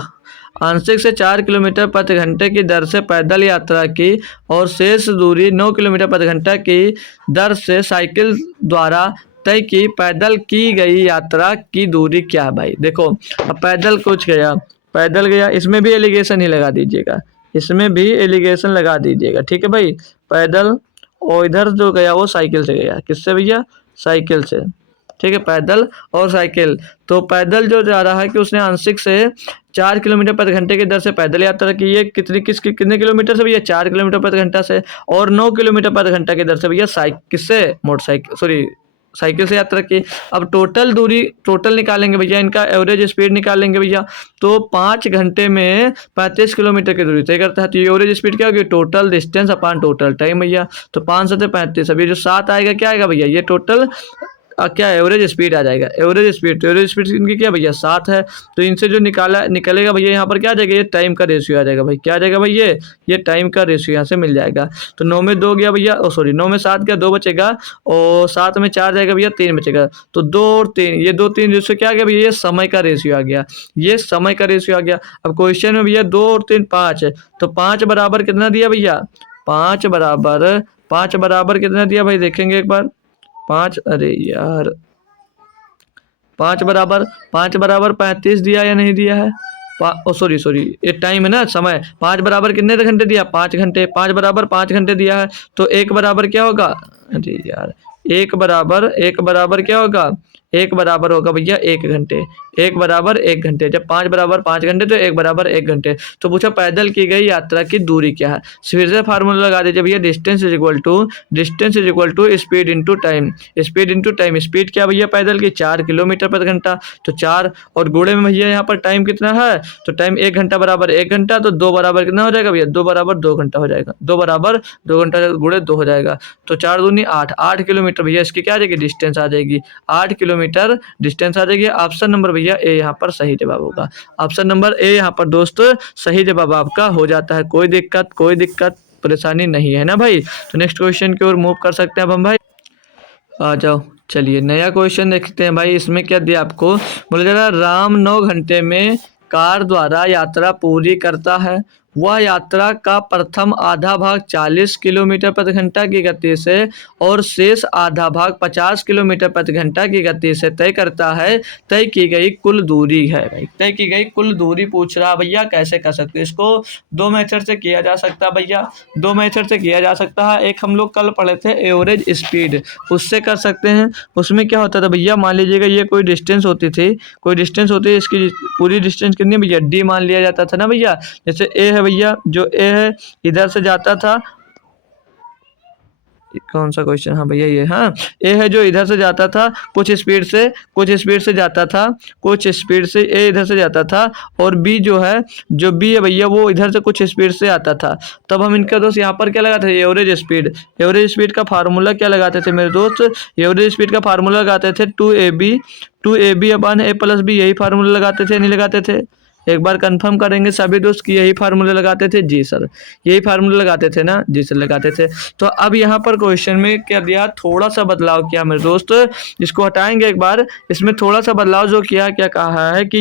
आंशिक से 4 किलोमीटर प्रति घंटे की दर से पैदल यात्रा की और शेष दूरी 9 किलोमीटर प्रति घंटा की दर से साइकिल द्वारा तय की पैदल की गई यात्रा की दूरी क्या है भाई। देखो अब पैदल कुछ गया, पैदल गया, इसमें भी एलिगेशन ही लगा दीजिएगा, इसमें भी एलिगेशन लगा दीजिएगा, ठीक है भाई। पैदल और इधर जो गया वो साइकिल से गया, किससे भैया, साइकिल से, ठीक है, पैदल और साइकिल। तो पैदल जो जा रहा है कि उसने आंशिक से 4 किलोमीटर प्रति घंटे की दर से पैदल यात्रा की है, कितने किलोमीटर से भैया, 4 किलोमीटर प्रति घंटा से, और 9 किलोमीटर प्रति घंटा की दर से भैया किससे, मोटरसाइकिल, सॉरी साइकिल से यात्रा की। अब टोटल दूरी, टोटल निकालेंगे भैया, इनका एवरेज स्पीड निकालेंगे भैया, तो 5 घंटे में 35 किलोमीटर की दूरी तय करता है। तो ये एवरेज स्पीड क्या होगी, total distance upon total time भैया। तो 5 से 35, अभी जो 7 आएगा क्या आएगा भैया, ये टोटल क्या एवरेज स्पीड आ जाएगा, एवरेज स्पीड। तो एवरेज स्पीड इनकी क्या भैया 7 है, तो इनसे जो निकलेगा भैया यहाँ पर क्या आ जाएगा, ये टाइम का रेशियो आ जाएगा भाई, क्या आ जाएगा भाई, ये टाइम का रेशियो यहाँ से मिल जाएगा। तो 9 में 2 गया भैया, सॉरी 9 में 7 गया, 2 बचेगा, और 7 में 4 जाएगा भैया, 3 बचेगा। तो 2 और 3, ये 2 3 रेशियो क्या आ गया भैया, ये समय का रेशियो आ गया, ये समय का रेशियो आ गया। अब क्वेश्चन में भैया 2 और 3 5 है, तो 5 बराबर कितना दिया भैया, 5 बराबर कितना दिया भाई, देखेंगे एक बार, 5, अरे यार 5 बराबर 35 दिया या नहीं दिया है, सॉरी ये टाइम है ना, समय। 5 बराबर कितने घंटे दिया, 5 घंटे, 5 बराबर 5 घंटे दिया है। तो 1 बराबर क्या होगा, अरे यार 1 बराबर क्या होगा, 1 बराबर होगा भैया 1 घंटे, 1 बराबर 1 घंटे। जब 5 बराबर 5 घंटे तो 1 बराबर 1 घंटे। तो पूछा पैदल की गई यात्रा की दूरी क्या है। फिर से फार्मूला लगा दीजिए भैया, distance is equal to speed into time. Speed क्या भैया पैदल की 4 किलोमीटर प्रति घंटा, तो 4 और गुणे में भैया यहाँ पर टाइम कितना है, तो टाइम 1 घंटा बराबर 1 घंटा, तो 2 बराबर कितना हो जाएगा भैया, 2 बराबर 2 घंटा हो जाएगा, 2 बराबर 2 घंटा गुणे 2 हो जाएगा। तो 4 दूनी 8 किलोमीटर भैया इसकी क्या आ जाएगी, डिस्टेंस आ जाएगी, 8 किलोमीटर डिस्टेंस आ जाएगी। ऑप्शन नंबर भैया ए यहाँ पर सही जवाब होगा, ऑप्शन नंबर ए यहाँ पर दोस्त सही जवाब आपका हो जाता है। कोई दिक्कत परेशानी नहीं है ना भाई। तो नेक्स्ट क्वेश्चन की ओर मूव कर सकते हैं अब हम भाई, आ जाओ। चलिए नया क्वेश्चन देखते हैं भाई, इसमें क्या दिया आपको, बोला जा रहा है राम 9 घंटे में कार द्वारा यात्रा पूरी करता है, वह यात्रा का प्रथम आधा भाग 40 किलोमीटर प्रति घंटा की गति से और शेष आधा भाग 50 किलोमीटर प्रति घंटा की गति से तय करता है। तय की गई कुल दूरी है भाई, तय की गई कुल दूरी पूछ रहा भैया, कैसे कर सकते हैं इसको, 2 मेथड से किया जा सकता है भैया, 2 मेथड से किया जा सकता है। एक हम लोग कल पढ़े थे एवरेज स्पीड, उससे कर सकते हैं। उसमें क्या होता था भैया, मान लीजिएगा ये कोई डिस्टेंस होती थी, इसकी पूरी डिस्टेंस कितनी भैया, डी मान लिया जाता था ना भैया। जैसे ए है भैया, जो ए है इधर से जाता था, कौन सा क्वेश्चन, हाँ भैया ये, हाँ ए है जो इधर से जाता था कुछ स्पीड से जाता था, कुछ स्पीड से ए इधर से जाता था, और बी जो है भैया वो इधर से कुछ स्पीड से आता था। तब हम इनका दोस्त यहाँ पर क्या लगाते थे, एवरेज स्पीड का फार्मूला क्या लगाते थे मेरे दोस्त, एवरेज स्पीड का फार्मूला लगाते थे 2ab अपन a प्लस बी, यही फार्मूला लगाते थे नहीं लगाते थे, एक बार कंफर्म करेंगे सभी दोस्त कि यही फार्मूला लगाते थे, जी सर यही फार्मूला लगाते थे ना, जी सर लगाते थे। तो अब यहाँ पर क्वेश्चन में क्या दिया, थोड़ा सा बदलाव किया मेरे दोस्त, इसको हटाएंगे एक बार, इसमें थोड़ा सा बदलाव जो किया, क्या कहा है कि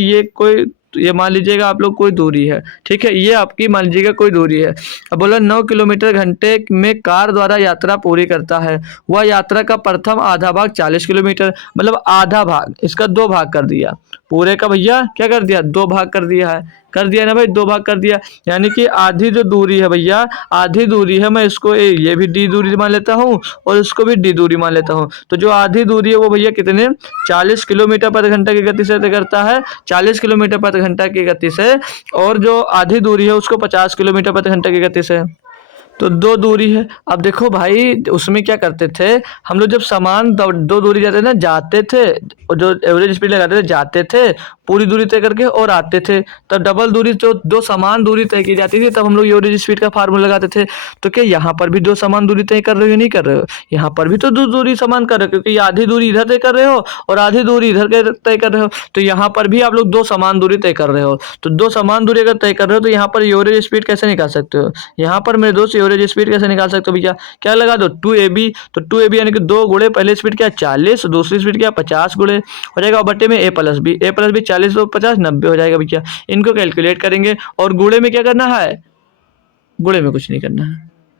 ये मान लीजिएगा आप लोग कोई दूरी है, ठीक है, ये आपकी मान लीजिएगा कोई दूरी है। अब बोला 9 किलोमीटर घंटे में कार द्वारा यात्रा पूरी करता है, वह यात्रा का प्रथम आधा भाग 40 किलोमीटर, मतलब आधा भाग, इसका 2 भाग कर दिया, पूरे का भैया क्या कर दिया, 2 भाग कर दिया ना भाई, 2 भाग कर दिया। यानी कि आधी जो दूरी है भैया, आधी दूरी है, मैं इसको ये भी डी दूरी मान लेता हूँ और इसको भी डी दूरी मान लेता हूँ। तो जो आधी दूरी है वो भैया कितने, 40 किलोमीटर प्रति घंटा की गति से तय करता है, 40 किलोमीटर प्रति घंटा की गति से, और जो आधी दूरी है उसको 50 किलोमीटर प्रति घंटा की गति से। तो 2 दूरी है। अब देखो भाई उसमें क्या करते थे हम लोग, जब समान 2 दूरी जाते थे ना, जाते थे, और जो एवरेज स्पीड लगाते थे जाते थे पूरी दूरी तय करके और आते थे, तब डबल दूरी, जो 2 समान दूरी तय की जाती थी तब हम लोग एवरेज स्पीड का फार्मूला लगाते थे। तो क्या यहाँ पर भी 2 समान दूरी तय कर रहे हो, नहीं कर रहे हो, यहाँ पर भी तो 2 दूरी समान कर रहे हो, क्योंकि आधी दूरी इधर तय कर रहे हो और आधी दूरी इधर तय कर रहे हो। तो यहाँ पर भी आप लोग 2 समान दूरी तय कर रहे हो। तो 2 समान दूरी अगर तय कर रहे हो तो यहाँ पर एवरेज स्पीड कैसे निकाल सकते हो, यहाँ पर मेरे दोस्त एवरेज स्पीड कैसे निकाल सकते हो भैया, क्या लगा दो 2ab, तो 2ab यानी कि 2 गुणे पहले स्पीड क्या 40, दूसरी स्पीड क्या 50 गुणे हो जाएगा, और बट्टे में a+b 40 तो 50 90 हो जाएगा भैया। इनको कैलकुलेट करेंगे और गुणे में क्या करना है, गुणे में कुछ नहीं करना है,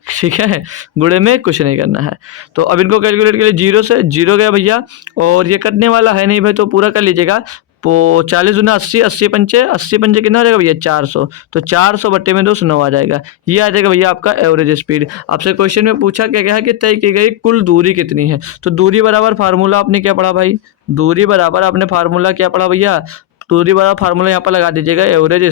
ठीक है, गुणे में कुछ नहीं करना है। तो अब इनको कैलकुलेट के लिए 0 से 0 गया भैया, और ये कटने वाला है नहीं भाई, तो पूरा कर लीजिएगा। तो 40 दूना 80, 80 पंचे कितना हो जाएगा भैया 400, तो 400 बट्टे में 2 9 आ जाएगा। ये आ जाएगा भैया आपका एवरेज स्पीड। आपसे क्वेश्चन में पूछा क्या गया है कि तय की गई कुल दूरी कितनी है, तो दूरी बराबर फार्मूला आपने क्या पढ़ा भाई, दूरी बराबर आपने फार्मूला क्या पढ़ा भैया, दूरी बराबर फार्मूला यहाँ पर लगा दीजिएगा, एवरेज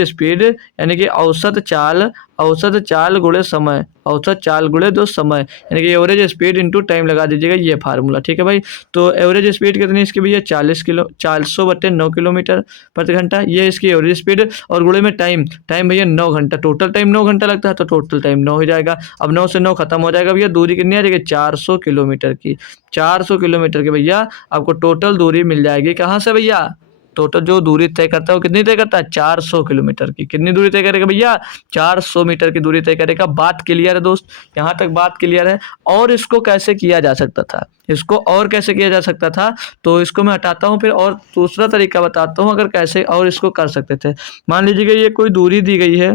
स्पीड यानी कि औसत चाल गुणे समय, औसत चाल गुणे दो समय, यानी कि एवरेज स्पीड इंटू टाइम लगा दीजिएगा, ये फार्मूला, ठीक है भाई। तो एवरेज स्पीड कितनी इसकी भैया 400 बट्टे 9 किलोमीटर प्रति घंटा, ये इसकी एवरेज स्पीड, और गुणे में टाइम भैया 9 घंटा, टोटल टाइम 9 घंटा लगता है, तो टोटल टाइम 9 हो जाएगा। अब 9 से 9 खत्म हो जाएगा भैया, दूरी कितनी आ जाएगी 400 किलोमीटर की, 400 किलोमीटर की भैया आपको टोटल दूरी मिल जाएगी। कहाँ से भैया, टोटल जो दूरी तय करता है वो कितनी तय करता है 400 किलोमीटर की, कितनी दूरी तय करेगा भैया 400 मीटर की दूरी तय करेगा। बात क्लियर है दोस्त, यहाँ तक बात क्लियर है। और इसको कैसे किया जा सकता था, इसको और कैसे किया जा सकता था, तो इसको मैं हटाता हूँ फिर और दूसरा तरीका बताता हूँ अगर कैसे और इसको कर सकते थे। मान लीजिए ये कोई दूरी दी गई है,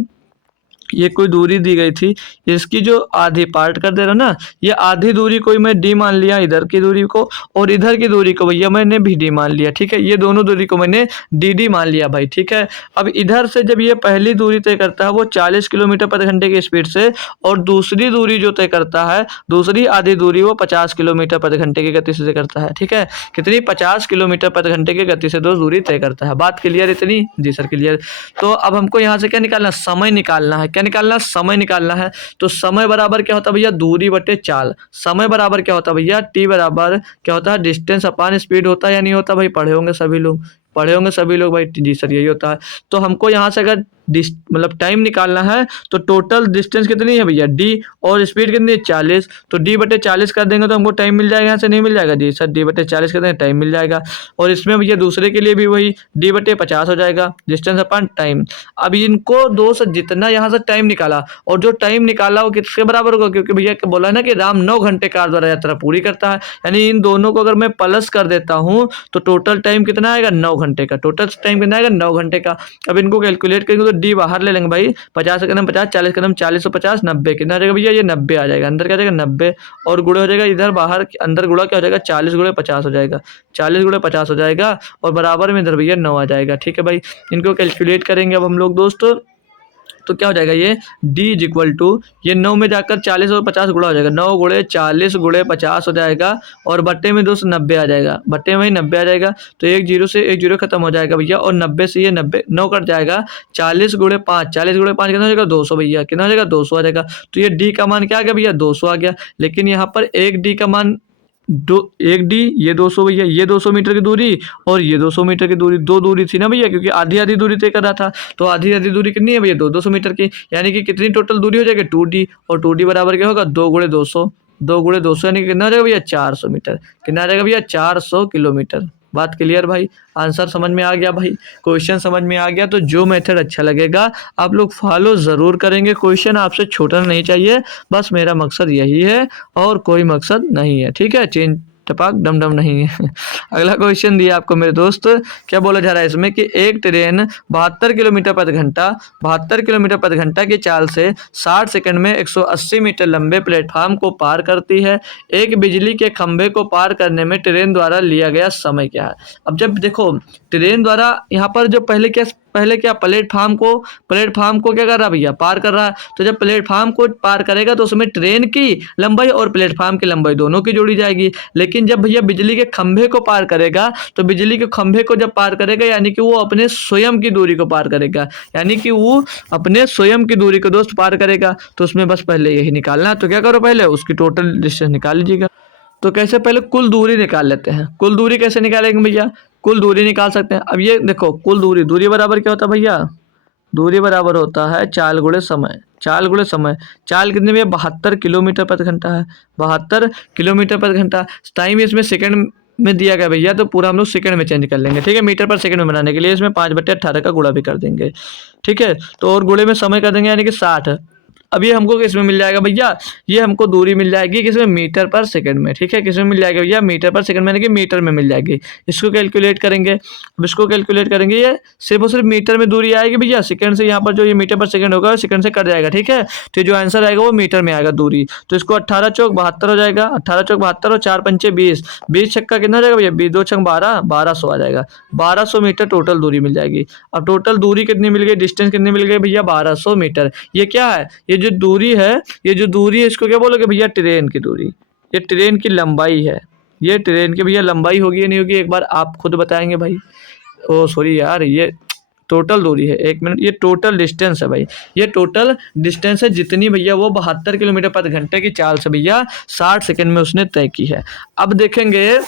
ये कोई दूरी दी गई थी, इसकी जो आधी पार्ट कर दे रहा ना, ये आधी दूरी कोई मैं डी मान लिया इधर की दूरी को, और इधर की दूरी को भैया मैंने भी डी मान लिया, ठीक है, ये दोनों दूरी को मैंने डी मान लिया भाई, ठीक है। अब इधर से जब ये पहली दूरी तय करता है वो 40 किलोमीटर प्रति घंटे की स्पीड से, और दूसरी दूरी जो तय करता है, दूसरी आधी दूरी वो 50 किलोमीटर प्रति घंटे की गति से करता है, ठीक है, कितनी 50 किलोमीटर प्रति घंटे की गति से दो दूरी तय करता है। बात क्लियर इतनी, जी सर क्लियर। तो अब हमको यहाँ से क्या निकालना, समय निकालना है, क्या निकालना, समय निकालना है। तो समय बराबर क्या होता है भैया, दूरी बटे चाल। समय बराबर क्या होता है भैया, टी बराबर क्या होता है, डिस्टेंस अपान स्पीड होता है या नहीं होता भाई, पढ़े होंगे सभी लोग, पढ़े होंगे सभी लोग भाई, जी सर यही होता है। तो हमको यहाँ से अगर मतलब टाइम निकालना है तो टोटल डिस्टेंस कितनी है भैया डी, और स्पीड कितनी है 40, तो डी बटे 40 कर देंगे तो हमको टाइम मिल जाएगा, यहाँ से नहीं मिल जाएगा, जी सर डी बटे 40 कर देंगे टाइम मिल जाएगा। और इसमें भैया दूसरे के लिए भी वही डी बटे 50 हो जाएगा, डिस्टेंस अपॉन टाइम। अब इनको दो से जितना यहाँ से टाइम निकाला, और जो टाइम निकाला वो किसके बराबर होगा, क्योंकि भैया बोला ना कि राम 9 घंटे कार द्वारा यात्रा पूरी करता है, यानी इन दोनों को अगर मैं प्लस कर देता हूँ तो टोटल टाइम कितना आएगा 9 घंटे का, टोटल टाइम कितना आएगा 9 घंटे का। अब इनको कैलकुलेट करेंगे तो डी बाहर ले लेंगे भाई, 50 कदम 50, 40 कदम 40 और 50 90, कितना आ जाएगा भैया, ये 90 आ जाएगा, अंदर क्या आ जाएगा 90, और गुणा हो जाएगा इधर बाहर, अंदर गुणा क्या हो जाएगा 40 गुणे 50 हो जाएगा, 40 गुणे 50 हो जाएगा, और बराबर में इधर भैया 9 आ जाएगा, ठीक है भाई। इनको कैलकुलेट करेंगे अब हम लोग दोस्तों, तो क्या हो जाएगा ये d इज इक्वल टू, ये 9 में जाकर 40 और 50 गुणा हो जाएगा, 9 गुणे 40 गुणे 50 हो जाएगा, और बट्टे में 2 से 90 आ जाएगा, बट्टे में 90 आ जाएगा, तो एक जीरो से एक जीरो खत्म हो जाएगा भैया, और 90 से ये 90 9 कट जाएगा, 40 गुणे 5 कितना हो जाएगा 200 भैया, कितना हो जाएगा 200 आ जाएगा। तो ये d का मान क्या आ गया भैया 200 आ गया, लेकिन यहाँ पर एक d का मान एक डी, ये 200 भैया, ये 200 मीटर की दूरी और ये 200 मीटर की दूरी, दो दूरी थी ना भैया, क्योंकि आधी आधी दूरी तय कर रहा था, तो आधी आधी दूरी कितनी है भैया 200 मीटर की, यानी कि कितनी टोटल दूरी हो जाएगी 2D, और 2D बराबर क्या होगा 2 गुणे 200, 2 गुणे 200 यानी कि कितना हो जाएगा भैया 400 मीटर, कितना आ जाएगा भैया 400 किलोमीटर। बात क्लियर भाई, आंसर समझ में आ गया भाई, क्वेश्चन समझ में आ गया। तो जो मेथड अच्छा लगेगा आप लोग फॉलो ज़रूर करेंगे, क्वेश्चन आपसे छोटा नहीं चाहिए, बस मेरा मकसद यही है और कोई मकसद नहीं है, ठीक है, चेंज टपाक डम डम नहीं है। अगला क्वेश्चन दिया आपको मेरे दोस्त, क्या बोला जा रहा है इसमें कि एक ट्रेन 72 किलोमीटर प्रति घंटा 72 किलोमीटर प्रति घंटा की चाल से 60 सेकंड में 180 मीटर लंबे प्लेटफार्म को पार करती है, एक बिजली के खंभे को पार करने में ट्रेन द्वारा लिया गया समय क्या है। अब जब देखो ट्रेन द्वारा यहाँ पर जो पहले क्या प्लेटफार्म को क्या कर रहा है भैया पार कर रहा है, तो जब प्लेटफार्म को पार करेगा तो उसमें ट्रेन की लंबाई और प्लेटफार्म की लंबाई दोनों की जोड़ी जाएगी। लेकिन जब भैया बिजली के खंभे को पार करेगा, तो बिजली के खंभे को जब पार करेगा यानी कि वो अपने स्वयं की दूरी को पार करेगा, यानी कि वो अपने स्वयं की दूरी को दोस्त पार करेगा। तो उसमें बस पहले यही निकालना है, तो क्या करो पहले उसकी टोटल डिस्टेंस निकाल लीजिएगा। तो कैसे, पहले कुल दूरी निकाल लेते हैं। कुल दूरी कैसे निकालेंगे भैया, कुल दूरी निकाल सकते हैं। अब ये देखो कुल दूरी बराबर क्या होता है भैया, दूरी बराबर होता है चाल गुणे समय। चाल कितने में 72 किलोमीटर प्रति घंटा है, 72 किलोमीटर प्रति घंटा। टाइम इसमें सेकंड में दिया गया भैया, तो पूरा हम लोग सेकंड में चेंज कर लेंगे, ठीक है। मीटर पर सेकंड में बनाने के लिए इसमें 5/18 का गुणा भी कर देंगे, ठीक है। तो और गुणे में समय कर देंगे यानी कि 60, अब ये हमको किस में मिल जाएगा भैया, ये हमको दूरी मिल जाएगी किसमें, मीटर पर सेकंड में, ठीक है। किसमें मिल जाएगा भैया, मीटर पर सेकंड में, यानी कि मीटर में मिल जाएगी। इसको कैलकुलेट करेंगे, अब इसको कैलकुलेट करेंगे, ये सिर्फ और सिर्फ मीटर में दूरी आएगी भैया। सेकंड से यहाँ पर जो ये मीटर पर सेकंड होगा सेकंड से कट जाएगा, ठीक है। तो जो आंसर आएगा वो मीटर में आएगा दूरी। तो इसको 18 चौक 72 हो जाएगा, 18 चौक 72 और 4 पंचे 20, 20 छक्का कितना हो जाएगा भैया, 2 छक्का 12, 1200 आ जाएगा। 1200 मीटर टोटल दूरी मिल जाएगी। अब टोटल दूरी कितनी मिल गई, डिस्टेंस कितनी मिल गई भैया, 1200 मीटर। ये क्या है, ये जो दूरी है, ये जो दूरी है इसको क्या बोलोगे भैया, ट्रेन की दूरी। ये ट्रेन की लंबाई है, ये ट्रेन की भैया लंबाई होगी या नहीं होगी, एक बार आप खुद बताएंगे भाई। ओ सॉरी यार, ये टोटल दूरी है, 1 मिनट, ये टोटल डिस्टेंस है भाई, ये टोटल डिस्टेंस है जितनी भैया वो 72 किलोमीटर प्रति घंटे की चाल से भैया 60 सेकंड में उसने तय की है। अब देखेंगे,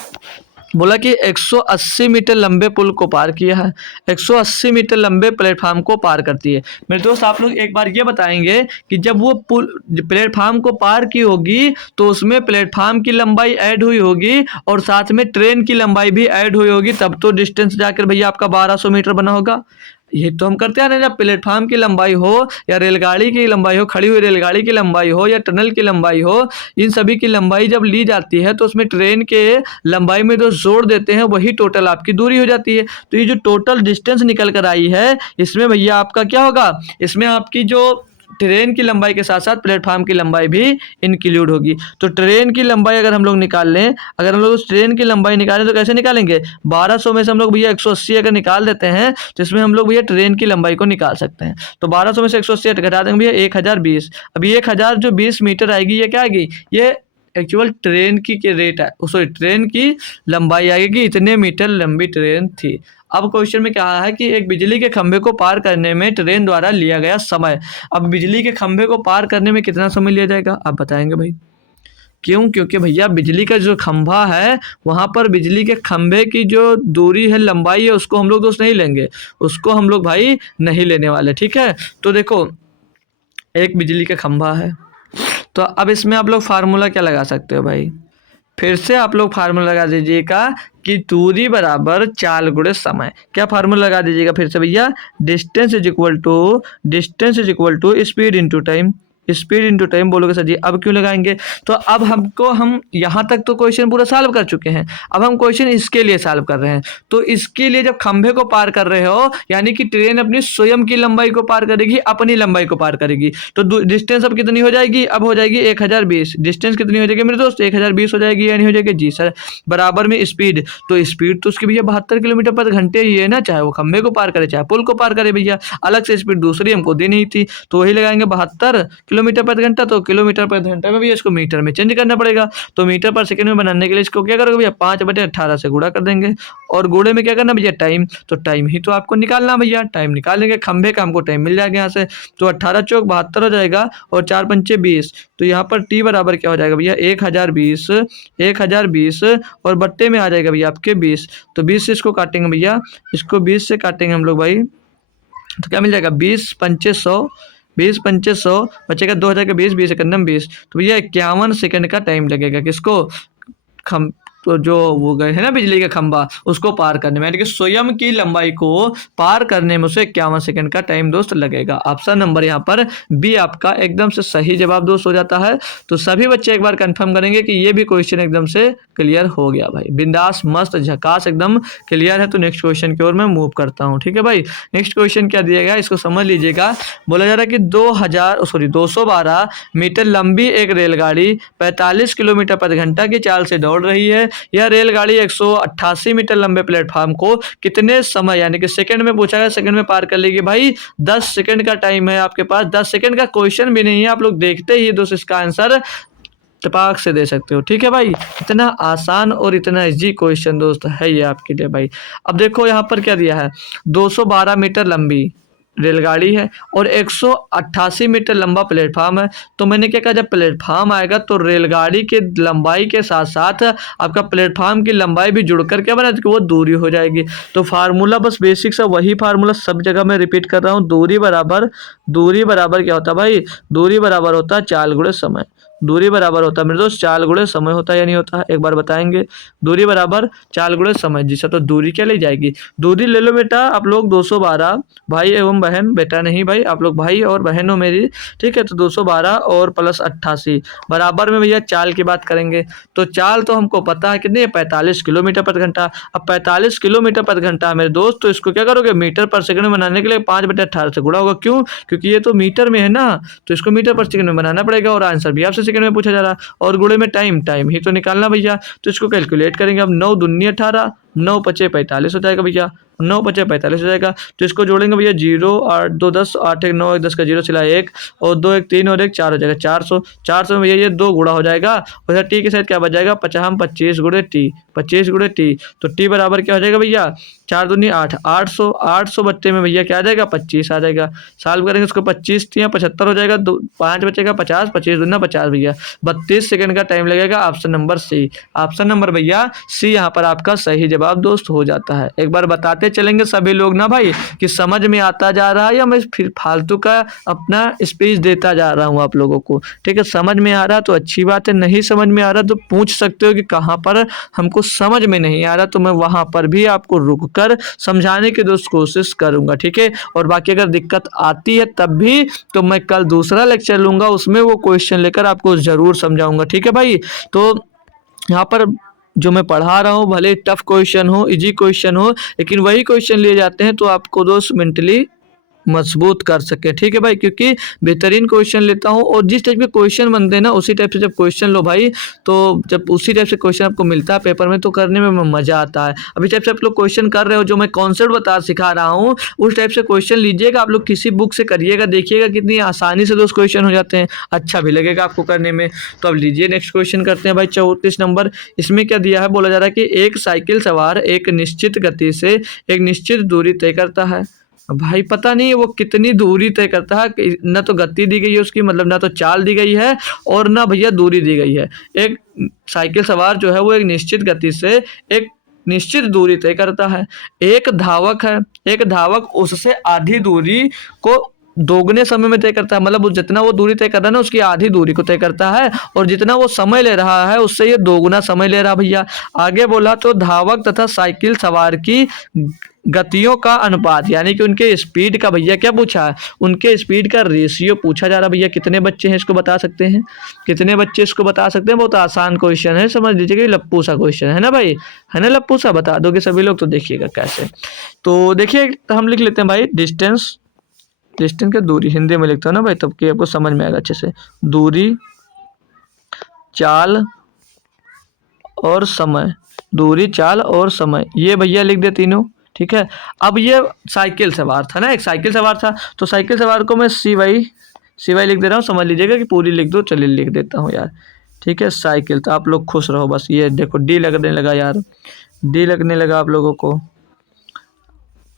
बोला कि 180 मीटर लंबे पुल को पार किया है, 180 मीटर लंबे प्लेटफार्म को पार करती है। मेरे दोस्त आप लोग एक बार ये बताएंगे कि जब वो पुल प्लेटफार्म को पार की होगी तो उसमें प्लेटफार्म की लंबाई ऐड हुई होगी और साथ में ट्रेन की लंबाई भी ऐड हुई होगी, तब तो डिस्टेंस जाकर भैया आपका 1200 मीटर बना होगा। ये तो हम करते आ रहे हैं, जब प्लेटफार्म की लंबाई हो या रेलगाड़ी की लंबाई हो, खड़ी हुई रेलगाड़ी की लंबाई हो या टनल की लंबाई हो, इन सभी की लंबाई जब ली जाती है तो उसमें ट्रेन के लंबाई में जो जोड़ देते हैं वही टोटल आपकी दूरी हो जाती है। तो ये जो टोटल डिस्टेंस निकल कर आई है इसमें भैया आपका क्या होगा, इसमें आपकी जो ट्रेन की लंबाई के साथ साथ प्लेटफार्म की लंबाई भी इंक्लूड होगी। तो ट्रेन की लंबाई अगर हम लोग निकाल लें, अगर हम लोग उस ट्रेन की लंबाई निकालें तो कैसे निकालेंगे, 1200 में से हम लोग भैया 180 अगर निकाल देते हैं तो इसमें हम लोग भैया ट्रेन की लंबाई को निकाल सकते हैं। तो 1200 में से 180 घटा देंगे भैया 1020। अभी 1020 मीटर आएगी, ये क्या आएगी, ये एक्चुअल ट्रेन की रेट है, सॉरी ट्रेन की लंबाई आएगी, इतने मीटर लंबी ट्रेन थी। अब क्वेश्चन में क्या है कि एक बिजली के खंभे को पार करने में ट्रेन द्वारा लिया गया समय। अब बिजली के खंभे को पार करने में कितना समय लिया जाएगा, आप बताएंगे भाई। क्यों, क्योंकि भैया बिजली का जो खंभा है वहाँ पर बिजली के खंभे की जो दूरी है, लंबाई है, उसको हम लोग दोस्त नहीं लेंगे, उसको हम लोग भाई नहीं लेने वाले, ठीक है। तो देखो एक बिजली का खंभा है, तो अब इसमें आप लोग फार्मूला क्या लगा सकते हो भाई, फिर से आप लोग फार्मूला लगा दीजिएगा कि दूरी बराबर चाल गुणे समय। क्या फार्मूला लगा दीजिएगा फिर से भैया, distance is equal to speed into time, speed into time बोलोगे सर जी। अब क्यों लगाएंगे, तो अब हम यहाँ तक तो क्वेश्चन पूरा सॉल्व कर चुके हैं, अब हम क्वेश्चन इसके लिए सॉल्व कर रहे हैं। तो इसके लिए जब खंभे को पार कर रहे हो यानी कि ट्रेन अपनी स्वयं की लंबाई को पार करेगी, अपनी लंबाई को पार करेगी, तो डिस्टेंस अब कितनी हो जाएगी, अब हो जाएगी 1020। डिस्टेंस कितनी हो जाएगी मेरे दोस्त, 1020 हो जाएगी या नहीं हो जाएगी जी सर। बराबर में स्पीड, तो स्पीड तो उसकी भैया 72 किलोमीटर प्रति घंटे ही है ना, चाहे वो खंभे को पार करे चाहे पुल को पार करे भैया, अलग से स्पीड दूसरी हमको दी नहीं थी, तो वही लगाएंगे 72 किलोमीटर प्रति घंटा। तो किलोमीटर प्रति घंटा में भी इसको मीटर में चेंज करना पड़ेगा, तो मीटर पर सेकंड में बनाने के लिए इसको क्या करोगे भैया 5/18 से गुणा कर देंगे, और गुणे में क्या करना भैया टाइम, तो टाइम ही तो आपको निकालना भैया, टाइम निकालेंगे, खंभे का हमको टाइम मिल जाएगा यहाँ से, तो 18 चौक 72 हो जाएगा और 4 पंचे 20, तो यहाँ पर टी बराबर क्या हो जाएगा भैया 1020 और बट्टे में आ जाएगा भैया आपके 20, तो 20 से इसको काटेंगे भैया, इसको 20 से काटेंगे हम लोग भाई, तो क्या मिल जाएगा 20 पंचे 100, 20 पंचे 100 बचेगा 2000 का 20, 20 एकम 20, तो भैया 51 सेकंड का टाइम लगेगा किसको, तो जो वो गए है ना बिजली का खंभा उसको पार करने में, यानी कि स्वयं की लंबाई को पार करने में उसे 51 सेकंड का टाइम दोस्त लगेगा। ऑप्शन नंबर यहाँ पर बी आपका एकदम से सही जवाब दोस्त हो जाता है। तो सभी बच्चे एक बार कंफर्म करेंगे कि ये भी क्वेश्चन एकदम से क्लियर हो गया भाई, बिंदास मस्त झकास एकदम क्लियर है। तो नेक्स्ट क्वेश्चन की ओर मैं मूव करता हूँ, ठीक है भाई। नेक्स्ट क्वेश्चन क्या दिया गया इसको समझ लीजिएगा। बोला जा रहा है कि 212 मीटर लंबी एक रेलगाड़ी 45 किलोमीटर प्रति घंटा की चाल से दौड़ रही है। यह रेलगाड़ी 188 मीटर लंबे प्लेटफॉर्म को कितने समय यानी कि सेकंड में पूछा गया, सेकंड में पार कर लेगी भाई। 10 सेकंड का टाइम है आपके पास, 10 सेकंड का क्वेश्चन भी नहीं है, आप लोग देखते ही दोस्त इसका आंसर टपाक से दे सकते हो, ठीक है भाई। इतना आसान और इतना इजी क्वेश्चन दोस्त है ये आपके लिए भाई। अब देखो यहाँ पर क्या दिया है, 212 मीटर लंबी रेलगाड़ी है और 188 मीटर लंबा प्लेटफार्म है। तो मैंने क्या कहा, जब प्लेटफार्म आएगा तो रेलगाड़ी के लंबाई के साथ साथ आपका प्लेटफार्म की लंबाई भी जुड़कर क्या बना, वो दूरी हो जाएगी। तो फार्मूला बस बेसिक सा वही फार्मूला सब जगह मैं रिपीट कर रहा हूँ, दूरी बराबर क्या होता है भाई, दूरी बराबर होता है चाल गुणे समय। दूरी बराबर होता है मेरे दोस्त 4 गुणे समय होता है या नहीं होता है, एक बार बताएंगे। दूरी बराबर 4 गुणे समय, जिससे तो दूरी क्या ले जाएगी, दूरी ले लो बेटा आप लोग 212 भाई एवं बहन, बेटा नहीं भाई आप लोग भाई और बहन हो मेरी, ठीक है। तो 212 और प्लस 88 बराबर में भैया चाल की बात करेंगे तो चाल तो हमको पता है कितनी है, 45 किलोमीटर पर घंटा। अब 45 किलोमीटर पर घंटा है मेरे दोस्त, तो इसको क्या करोगे मीटर पर सेकंड में बनाने के लिए 5/18 से गुणा होगा, क्यों, क्योंकि ये तो मीटर में है ना, तो इसको मीटर पर सेकंड में बनाना पड़ेगा और आंसर भी आपसे सेकंड में पूछा जा रहा है। और गुणे में टाइम, टाइम ही तो निकालना भैया, तो इसको कैलकुलेट करेंगे। अब 9 दूनी 18, 9 पचे 45 हो जाएगा भैया, 9 पचे 45 हो जाएगा। तो इसको जोड़ेंगे भैया 0 8 2 10 8 1 9 1 10 का 0 सिला 1 और 2 1 3 और 1 4 हो जाएगा 400। 400 में भैया ये 2 गुणा हो जाएगा और टी के साथ क्या बच जाएगा 25 गुणे टी, 25 गुणे टी, तो टी बराबर क्या हो जाएगा भैया 4 दूनी 8, 800, 800 बच्चे में भैया क्या आ जाएगा 25 आ जाएगा। सॉल्व करेंगे उसको 25 या 75 हो जाएगा, 5 बचेगा 50, 25 दूना 50 भैया, 32 सेकंड का टाइम लगेगा। Option number C, option number भैया सी यहाँ पर आपका सही जवाब दोस्त हो जाता है। एक बार बताते चलेंगे सभी लोग ना भाई कि समझ में आता जा रहा है या मैं फिर फालतू का अपना स्पीच देता जा रहा हूँ आप लोगों को, ठीक है। समझ में आ रहा तो अच्छी बात है, नहीं समझ में आ रहा तो पूछ सकते हो कि कहाँ पर हमको समझ में नहीं आ रहा, तो मैं वहाँ पर भी आपको रुक कर समझाने की दोस्त कोशिश करूंगा, ठीक है। और बाकी अगर दिक्कत आती है तब भी तो मैं कल दूसरा लेक्चर लूंगा, उसमें वो क्वेश्चन लेकर आपको जरूर समझाऊंगा, ठीक है भाई। तो यहाँ पर जो मैं पढ़ा रहा हूँ भले टफ क्वेश्चन हो इजी क्वेश्चन हो, लेकिन वही क्वेश्चन लिए जाते हैं तो आपको दोस्त मेंटली मजबूत कर सके, ठीक है भाई, क्योंकि बेहतरीन क्वेश्चन लेता हूँ और जिस टाइप के क्वेश्चन बनते हैं ना उसी टाइप से जब क्वेश्चन लो भाई, तो जब उसी टाइप से क्वेश्चन आपको मिलता है पेपर में तो करने में मजा आता है। अभी टाइप से आप लोग क्वेश्चन कर रहे हो, जो मैं कॉन्सेप्ट सिखा रहा हूँ उस टाइप से क्वेश्चन लीजिएगा, आप लोग किसी बुक से करिएगा, देखिएगा कितनी आसानी से दोस्त क्वेश्चन हो जाते हैं, अच्छा भी लगेगा आपको करने में। तो अब लीजिए नेक्स्ट क्वेश्चन करते हैं भाई 34 नंबर। इसमें क्या दिया है, बोला जा रहा है कि एक साइकिल सवार एक निश्चित गति से एक निश्चित दूरी तय करता है। भाई पता नहीं वो कितनी दूरी तय करता है, ना तो गति दी गई है उसकी, मतलब ना तो चाल दी गई है और ना भैया दूरी दी गई है। एक साइकिल सवार जो है वो एक निश्चित गति से एक निश्चित दूरी तय करता है। एक धावक है, एक धावक उससे आधी दूरी को दोगुने समय में तय करता है, मतलब जितना वो दूरी तय कर रहा है ना उसकी आधी दूरी को तय करता है, और जितना वो समय ले रहा है उससे ये दोगुना समय ले रहा भैया। आगे बोला तो धावक तथा साइकिल सवार की गतियों का अनुपात, यानी कि उनके स्पीड का भैया क्या पूछा है, उनके स्पीड का रेशियो पूछा जा रहा भैया। कितने बच्चे हैं इसको बता सकते हैं, कितने बच्चे इसको बता सकते हैं, बहुत आसान क्वेश्चन है, समझ लीजिए कि लप्पू सा क्वेश्चन है ना भाई, है ना लप्पू सा, बता दोगे सभी लोग। तो देखिएगा कैसे, तो देखिए हम लिख लेते हैं भाई डिस्टेंस, डिस्टेंस की दूरी हिंदी में लिखता हूँ ना भाई तब कि आपको समझ में आएगा अच्छे से। दूरी, चाल और समय, दूरी चाल और समय, ये भैया लिख दे तीनों, ठीक है। अब ये साइकिल सवार था ना, एक साइकिल सवार था, तो साइकिल सवार को मैं सी वाई लिख दे रहा हूँ, समझ लीजिएगा कि पूरी लिख दो, चलिए लिख देता हूँ यार, ठीक है। साइकिल, तो आप लोग खुश रहो बस, ये देखो डी लगने लगा यार, डी लगने लगा आप लोगों को,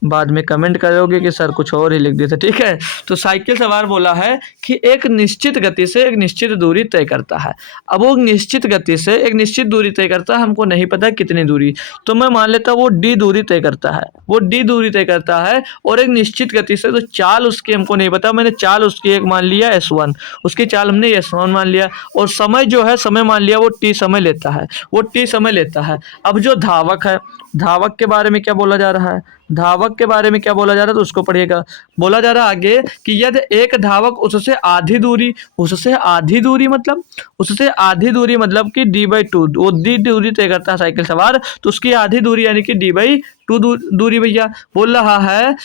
बाद में कमेंट करोगे कि सर कुछ और ही लिख दिया था, ठीक है। तो साइकिल सवार बोला है कि एक निश्चित गति से एक निश्चित दूरी तय करता है। अब वो निश्चित गति से एक निश्चित दूरी तय करता है, हमको नहीं पता कितनी दूरी, तो मैं मान लेता हूँ वो डी दूरी तय करता है, वो डी दूरी तय करता है और एक निश्चित गति से, तो चाल उसकी हमको नहीं पता, मैंने चाल उसकी एक मान लिया S1, उसकी चाल हमने S1 मान लिया, और समय जो है समय मान लिया वो टी समय लेता है, वो टी समय लेता है। अब जो धावक है, धावक के बारे में क्या बोला जा रहा है, धावक के बारे में क्या बोला जा रहा है तो उसको पढ़िएगा। बोला जा रहा है आगे कि यदि एक धावक उससे आधी दूरी, उससे आधी दूरी मतलब, उससे आधी दूरी मतलब कि D/2, वो डी दूरी तय करता है साइकिल सवार, तो उसकी आधी दूरी यानी कि D/2 दूरी भैया बोल रहा है,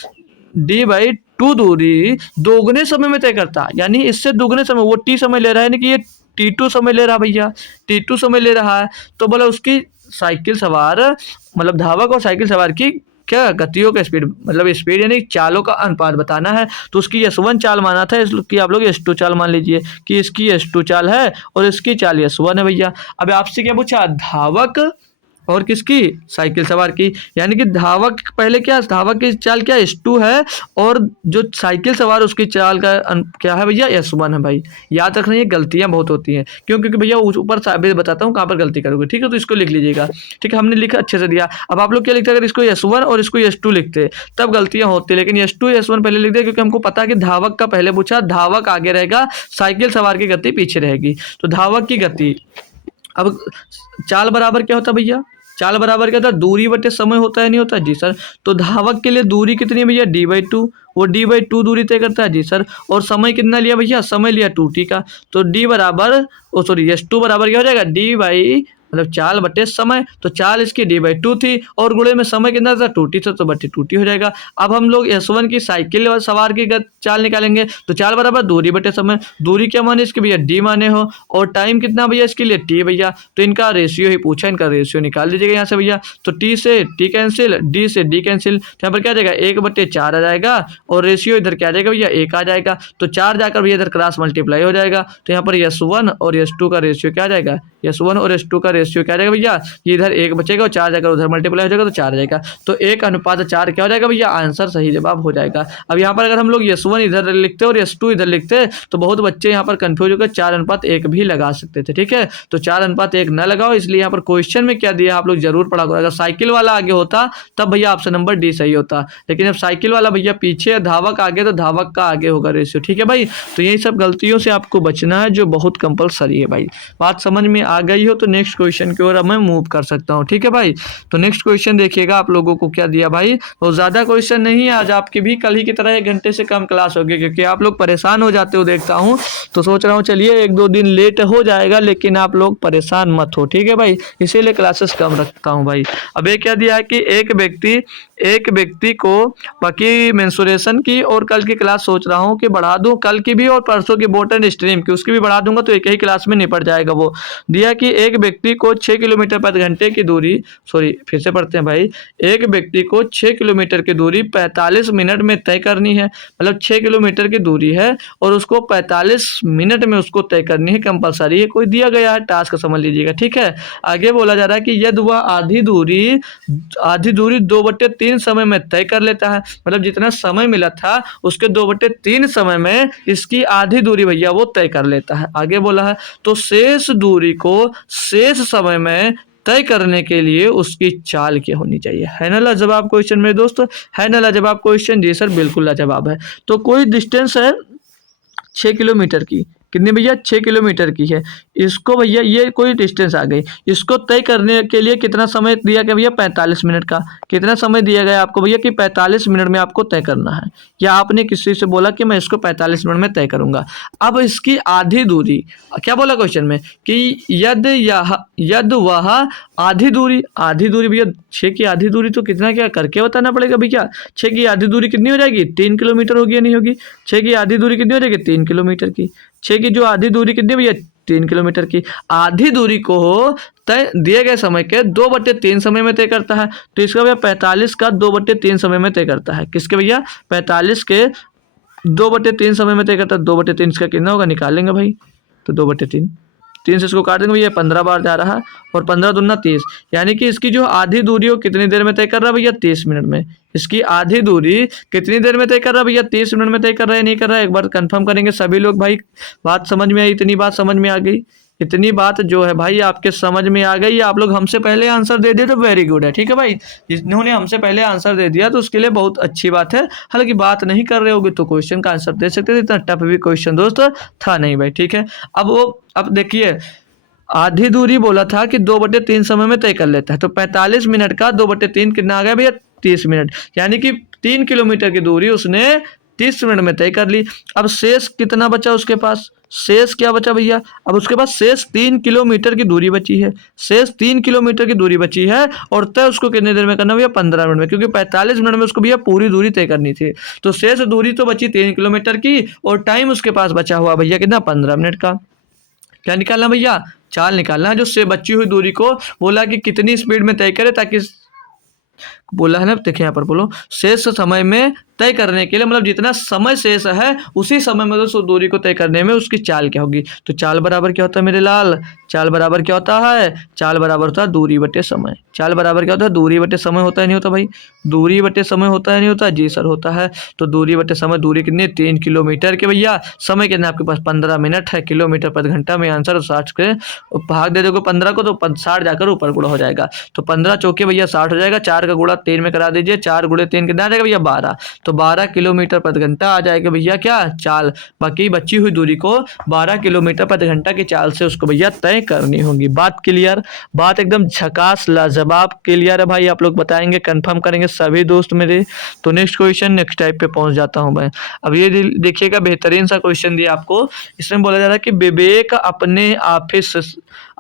D/2 दूरी दोगुने समय में तय करता है, यानी इससे दोगुने समय, वो टी समय ले रहा है, यानी कि ये T2 समय ले रहा भैया, T2 समय ले रहा है। तो बोला उसकी साइकिल सवार मतलब धावक और साइकिल सवार की क्या गतियों का स्पीड, मतलब स्पीड यानी चालों का अनुपात बताना है, तो उसकी S1 चाल माना था, इसकी आप लोग S2 चाल मान लीजिए कि इसकी S2 चाल है और इसकी चाल S1 है भैया। अब आपसे क्या पूछा, धावक और किसकी, साइकिल सवार की। यानी कि धावक पहले क्या, धावक की चाल क्या S2 है और जो साइकिल सवार उसकी चाल का क्या है भैया, S1 है भाई। याद रखना, ये गलतियां बहुत होती हैं, क्यों, क्योंकि भैया ऊपर अभी बताता हूँ कहाँ पर गलती करोगे, ठीक है। तो इसको लिख लीजिएगा, ठीक है, हमने लिखा अच्छे से दिया। अब आप लोग क्या लिखते हैं, अगर इसको S1 और इसको S2 लिखते तब गलतियां होती, लेकिन S2 S1 पहले लिख दिया, क्योंकि हमको पता है कि धावक का पहले पूछा, धावक आगे रहेगा, साइकिल सवार की गति पीछे रहेगी। तो धावक की गति, अब चाल बराबर क्या होता है भैया, चाल बराबर क्या होता है, दूरी बटे समय होता है, नहीं होता जी सर। तो धावक के लिए दूरी कितनी है भैया, D/2, वो D/2 दूरी तय करता है जी सर। और समय कितना लिया भैया, समय लिया 2t का। तो D बराबर, ओ सॉरी S2 बराबर क्या हो जाएगा, D बाई मतलब चाल बटे समय। तो चाल इसकी D/2 थी और गुणे में समय कितना था, 2t था, तो बटे 2t हो जाएगा। अब हम लोग S1 की साइकिल सवार की चाल निकालेंगे, तो चाल बराबर दूरी बटे समय। दूरी क्या माने इसके भैया, D माने हो, और टाइम कितना भैया इसके लिए, T भैया। तो इनका रेशियो ही पूछा, इनका रेशियो निकाल लीजिएगा यहाँ से भैया। तो T से T कैंसिल, D से D कैंसिल, तो यहाँ पर क्या आ जाएगा, 1/4 आ जाएगा, और रेशियो इधर क्या आ जाएगा भैया, 1 आ जाएगा। तो 4 जाकर भैया इधर क्रॉस मल्टीप्लाई हो जाएगा। तो यहाँ पर S1 और S2 का रेशियो क्या आ जाएगा, S1 और S2 का रेशियो क्या आ जाएगा भैया, ये इधर 1 बचेगा और 4 जाकर उधर मल्टीप्लाई हो जाएगा, तो 4 आ जाएगा। तो 1:4 क्या हो जाएगा भैया, आंसर सही जवाब हो जाएगा। अब यहाँ पर अगर हम लोग S1 इधर लिखते और S2 इधर लिखते तो बहुत बच्चे यहाँ पर कंफ्यूज होकर 4:1 भी लगा सकते थे, ठीक है। तो 4:1 न लगाओ, इसलिए यहाँ पर क्वेश्चन में क्या दिया आप लोग जरूर पढ़ा करो। अगर साइकिल वाला आगे होता तब भैया ऑप्शन नंबर D सही होता, लेकिन अब साइकिल वाला भैया पीछे है, धावक आगे, तो धावक का आगे होगा रेशियो, ठीक है भाई। तो यही सब गलतियों से आपको बचना है, जो बहुत कंपलसरी है भाई। बात समझ में आ गई हो तो नेक्स्ट क्वेश्चन की ओर मैं मूव कर सकता हूँ, ठीक है भाई। तो नेक्स्ट क्वेश्चन देखिएगा, आप लोगों को क्या दिया भाई, बहुत ज़्यादा क्वेश्चन नहीं है आज, आपकी भी कल ही की तरह 1 घंटे से कम क्लास होगी, क्योंकि आप लोग परेशान हो जाते हो देखता हूँ। तो सोच रहा हूँ चलिए 1-2 दिन लेट हो जाएगा, लेकिन आप लोग परेशान मत हो, ठीक है भाई, इसीलिए क्लासेस कम रखता हूँ भाई। अब ये क्या दिया है कि एक व्यक्ति को बाकी मेंसुरेशन की और कल की क्लास सोच रहा हूँ कि बढ़ा दूँ, कल की भी और परसों की बोट एंड स्ट्रीम की उसकी भी बढ़ा दूंगा, तो एक ही क्लास में निपट जाएगा। वो दिया कि एक व्यक्ति को 6 किलोमीटर प्रति घंटे की दूरी, सॉरी फिर से पढ़ते हैं भाई, एक व्यक्ति को 6 किलोमीटर की दूरी 45 मिनट में तय करनी है। मतलब 6 किलोमीटर की दूरी है और उसको 45 मिनट में उसको तय करनी है, कंपलसरी है, कोई दिया गया है टास्क, समझ लीजिएगा, ठीक है। आगे बोला जा रहा है कि यदि वह आधी दूरी 2/3 समय में तय कर लेता है, मतलब जितना समय मिला था उसके 2/3 समय में इसकी आधी दूरी भैया वो तय कर लेता है। आगे बोला है तो शेष दूरी को शेष समय में तय करने के लिए उसकी चाल क्या होनी चाहिए। है ना लाजवाब क्वेश्चन मेरे दोस्त, है ना लाजवाब क्वेश्चन, जी सर बिल्कुल लाजवाब है। तो कोई डिस्टेंस है 6 किलोमीटर की, कितनी भैया 6 किलोमीटर की है, इसको भैया ये कोई डिस्टेंस आ गई, इसको तय करने के लिए कितना समय दिया गया भैया, 45 मिनट का। कितना समय दिया गया आपको भैया कि 45 मिनट में आपको तय करना है, या आपने किसी से बोला कि मैं इसको 45 मिनट में तय करूंगा। अब इसकी आधी दूरी, क्या बोला क्वेश्चन में कि यद वह आधी दूरी भैया 6 की आधी दूरी तो कितना क्या करके बताना पड़ेगा भैया। 6 की आधी दूरी कितनी हो जाएगी, 3 किलोमीटर होगी या नहीं होगी। 6 की आधी दूरी कितनी हो जाएगी, 3 किलोमीटर की। 6 की जो आधी दूरी कितनी भैया, 3 किलोमीटर की। आधी दूरी को तय दिए गए समय के 2/3 समय में तय करता है, तो इसका भैया 45 का 2/3 समय में तय करता है। किसके भैया, 45 के 2/3 समय में तय करता है। 2/3 इसका कितना होगा, निकालेंगे भाई, तो 2/3, 3 से इसको काट देंगे भैया, 15 बार जा रहा है, और 15 दूना 30, यानी कि इसकी जो आधी दूरी हो कितनी देर में तय कर रहा है भैया, 30 मिनट में। इसकी आधी दूरी कितनी देर में तय कर रहा है भैया, 30 मिनट में तय कर रहा है, नहीं कर रहा है, एक बार कंफर्म करेंगे सभी लोग भाई। बात समझ में आई, इतनी बात समझ में आ गई, इतनी बात जो है भाई आपके समझ में आ गई। आप लोग हमसे पहले आंसर दे दिए तो वेरी गुड है, ठीक है भाई। जिन्होंने हमसे पहले आंसर दे दिया तो उसके लिए बहुत अच्छी बात है। हालांकि बात नहीं कर रहे होगे तो क्वेश्चन का आंसर दे सकते थे, इतना टफ भी क्वेश्चन दोस्त था नहीं भाई, ठीक है। अब देखिए आधी दूरी बोला था कि 2/3 समय में तय कर लेता है, तो 45 मिनट का 2/3 कितना आ गया भैया, 30 मिनट, यानी कि 3 किलोमीटर की दूरी उसने 30 मिनट में तय कर ली। अब शेष कितना बचा उसके पास, शेष क्या बचा भैया, अब उसके पास शेष 3 किलोमीटर की दूरी बची है, शेष 3 किलोमीटर की दूरी बची है, और तय उसको कितनी देर में करना भैया, 15 मिनट में, क्योंकि 45 मिनट में उसको भैया पूरी दूरी तय करनी थी। तो शेष दूरी तो बची 3 किलोमीटर की, और टाइम उसके पास बचा हुआ भैया कितना, 15 मिनट का। क्या निकालना भैया, चाल निकालना है, जो से बची हुई दूरी को बोला कि कितनी स्पीड में तय करे ताकि बोला है ना, देखिए यहाँ पर बोलो शेष समय में तय करने के लिए, मतलब जितना समय शेष है उसी समय में उस दूरी को तय करने में उसकी चाल क्या होगी। तो चाल बराबर क्या होता है मेरे लाल, चाल बराबर क्या होता है, चाल बराबर होता है दूरी बटे समय। चाल बराबर क्या होता है, दूरी बटे समय होता है नहीं होता भाई, दूरी बटे समय होता है नहीं होता, जी सर होता है। तो दूरी बटे समय, दूरी कितनी 3 किलोमीटर के भैया, समय कितना आपके पास 15 मिनट है, किलोमीटर प्रति घंटा में आंसर 60 के भाग दे दोगे 15 को तो 60 जाकर ऊपर गुणा हो जाएगा। तो 15 चौके भैया 60 हो जाएगा, 4 का गुणा 3 में करा दीजिए, 4 गुणे 3 कितना आ जाएगा भैया 12। तो 12 किलोमीटर प्रति घंटा आ जाएगा भैया क्या, चाल। बाकी बची हुई दूरी को 12 किलोमीटर प्रति घंटा की चाल से उसको भैया तय करनी होगी। बात क्लियर, बात एकदम झकास लाजवाब क्लियर है भाई। आप लोग बताएंगे, कंफर्म करेंगे सभी दोस्त मेरे। तो नेक्स्ट क्वेश्चन, नेक्स्ट टाइप पे पहुंच जाता हूं मैं। अब ये देखिएगा, बेहतरीन सा क्वेश्चन दिया आपको। इसमें बोला जा रहा है कि विवेक अपने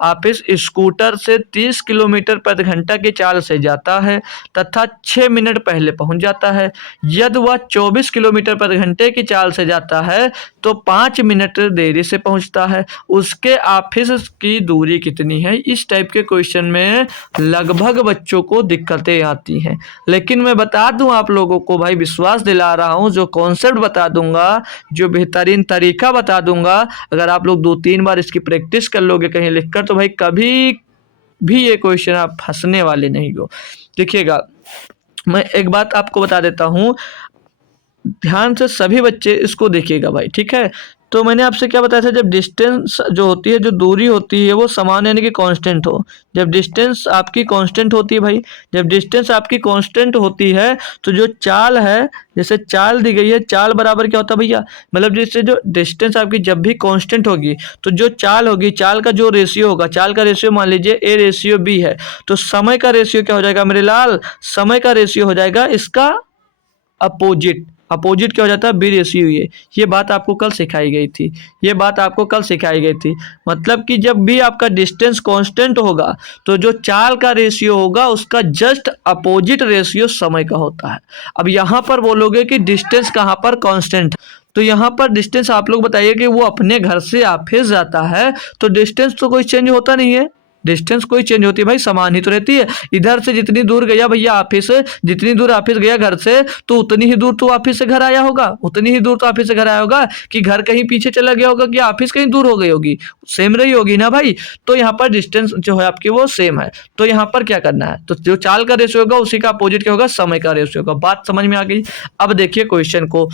ऑफिस स्कूटर से 30 किलोमीटर प्रति घंटा की चाल से जाता है तथा 6 मिनट पहले पहुंच जाता है। यदि वह 24 किलोमीटर प्रति घंटे की चाल से जाता है तो 5 मिनट देरी से पहुंचता है। उसके ऑफिस की दूरी कितनी है। इस टाइप के क्वेश्चन में लगभग बच्चों को दिक्कतें आती हैं, लेकिन मैं बता दूं आप लोगों को भाई, विश्वास दिला रहा हूं, जो कॉन्सेप्ट बता दूंगा, जो बेहतरीन तरीका बता दूंगा, अगर आप लोग 2-3 बार इसकी प्रैक्टिस कर लोगे कहीं लिखकर तो भाई कभी भी ये क्वेश्चन आप फंसने वाले नहीं हो। देखिएगा, मैं एक बात आपको बता देता हूं, ध्यान से सभी बच्चे इसको देखिएगा भाई, ठीक है। तो मैंने आपसे क्या बताया था, जब डिस्टेंस जो होती है, जो दूरी होती है वो समान यानी कि कांस्टेंट हो। जब डिस्टेंस आपकी कांस्टेंट होती है भाई, जब डिस्टेंस आपकी कांस्टेंट होती है तो जो चाल है, जैसे चाल दी गई है, चाल बराबर क्या होता है भैया, मतलब जैसे जो डिस्टेंस आपकी जब भी कांस्टेंट होगी तो जो चाल होगी, चाल का जो रेशियो होगा, चाल का रेशियो मान लीजिए ए रेशियो बी है, तो समय का रेशियो क्या हो जाएगा मेरे लाल, समय का रेशियो हो जाएगा इसका अपोजिट। अपोजिट क्या हो जाता है, बी रेशियो। ये बात आपको कल सिखाई गई थी, ये बात आपको कल सिखाई गई थी। मतलब कि जब भी आपका डिस्टेंस कांस्टेंट होगा तो जो चाल का रेशियो होगा उसका जस्ट अपोजिट रेशियो समय का होता है। अब यहाँ पर बोलोगे कि डिस्टेंस कहाँ पर कांस्टेंट, तो यहाँ पर डिस्टेंस आप लोग बताइए कि वो अपने घर से ऑफिस जाता है तो डिस्टेंस तो कोई चेंज होता नहीं है, डिस्टेंस कोई चेंज होती है भाई, समान ही तो रहती है। इधर से जितनी दूर गया भैया ऑफिस, जितनी दूर ऑफिस गया घर से, तो उतनी ही दूर तो ऑफिस से घर आया होगा, उतनी ही दूर तो ऑफिस से घर आया होगा। कि घर कहीं पीछे चला गया होगा कि ऑफिस कहीं दूर हो गई होगी, सेम रही होगी ना भाई। तो यहाँ पर डिस्टेंस जो है आपकी वो सेम है। तो यहाँ पर क्या करना है, तो जो चाल का रेशियो होगा उसी का अपोजिट क्या होगा, समय का रेशियो होगा। बात समझ में आ गई। अब देखिए क्वेश्चन को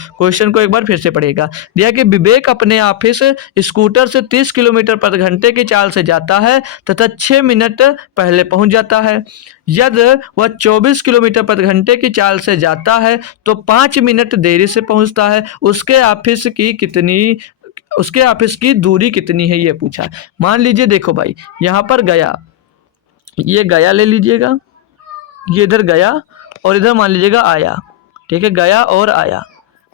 एक बार फिर से पढ़िएगा। दिया कि विवेक अपने ऑफिस स्कूटर से 30 किलोमीटर प्रति घंटे की चाल से जाता है तथा 6 मिनट पहले पहुंच जाता है। यदि वह 24 किलोमीटर प्रति घंटे की चाल से जाता है तो 5 मिनट देरी से पहुंचता है। उसके ऑफिस की दूरी कितनी है, ये पूछा। मान लीजिए देखो भाई, यहाँ पर गया, ये गया ले लीजिएगा, ये इधर गया और इधर मान लीजिएगा आया, ठीक है, गया और आया,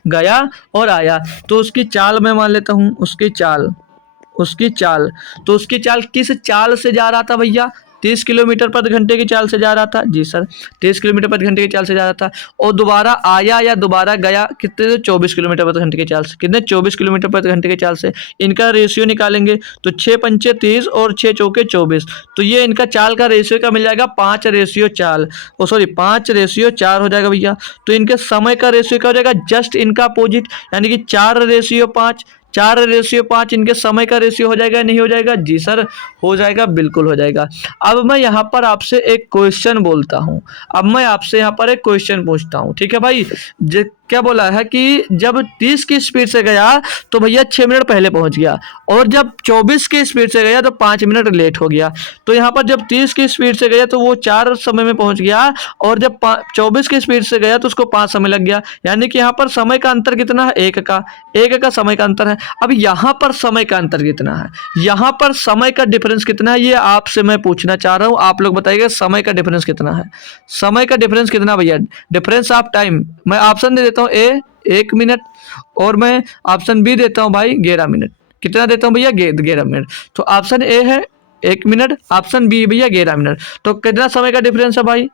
गया और आया। तो उसकी चाल मैं मान लेता हूँ, उसकी चाल तो उसकी चाल किस चाल से जा रहा था भैया, 30 किलोमीटर प्रति घंटे की चाल से जा रहा था। जी सर, 30 किलोमीटर प्रति घंटे की चाल से जा रहा था। और दोबारा आया या दोबारा गया कितने से, 24 किलोमीटर प्रति घंटे की चाल से। कितने, 24 किलोमीटर प्रति घंटे की चाल से। इनका रेशियो निकालेंगे तो 6 पंचे 30 और 6 चौके 24। तो ये इनका चाल का रेशियो का मिल जाएगा 5:4 हो जाएगा भैया। तो इनके समय का रेशियो क्या हो जाएगा, जस्ट इनका अपोजिट, यानी कि 4:5। 4:5 इनके समय का रेशियो हो जाएगा, नहीं हो जाएगा। जी सर हो जाएगा, बिल्कुल हो जाएगा। अब मैं यहाँ पर आपसे एक क्वेश्चन बोलता हूँ, अब मैं आपसे यहाँ पर एक क्वेश्चन पूछता हूँ, ठीक है भाई। क्या बोला है कि जब 30 की स्पीड से गया तो भैया 6 मिनट पहले पहुंच गया, और जब 24 की स्पीड से गया तो 5 मिनट लेट हो गया। तो यहाँ पर जब 30 की स्पीड से गया तो वो 4 समय में पहुंच गया, और जब 24 की स्पीड से गया तो उसको 5 समय लग गया। यानी कि यहाँ पर समय का अंतर कितना है, एक का समय का अंतर है। अब यहाँ पर समय का अंतर कितना है, यहाँ पर समय का डिफरेंस कितना है, ये आपसे मैं पूछना चाह रहा हूँ। आप लोग बताइएगा समय का डिफरेंस कितना है, समय का डिफरेंस कितना भैया, डिफरेंस ऑफ टाइम। मैं ऑप्शन दे देता हूँ, ए 1 मिनट, और मैं ऑप्शन बी देता हूँ भाई 11 मिनट। कितना देता हूँ भैया, 11 मिनट। तो ऑप्शन ए है 1 मिनट, ऑप्शन बी भैया 11 मिनट। तो कितना समय का डिफरेंस है भाई,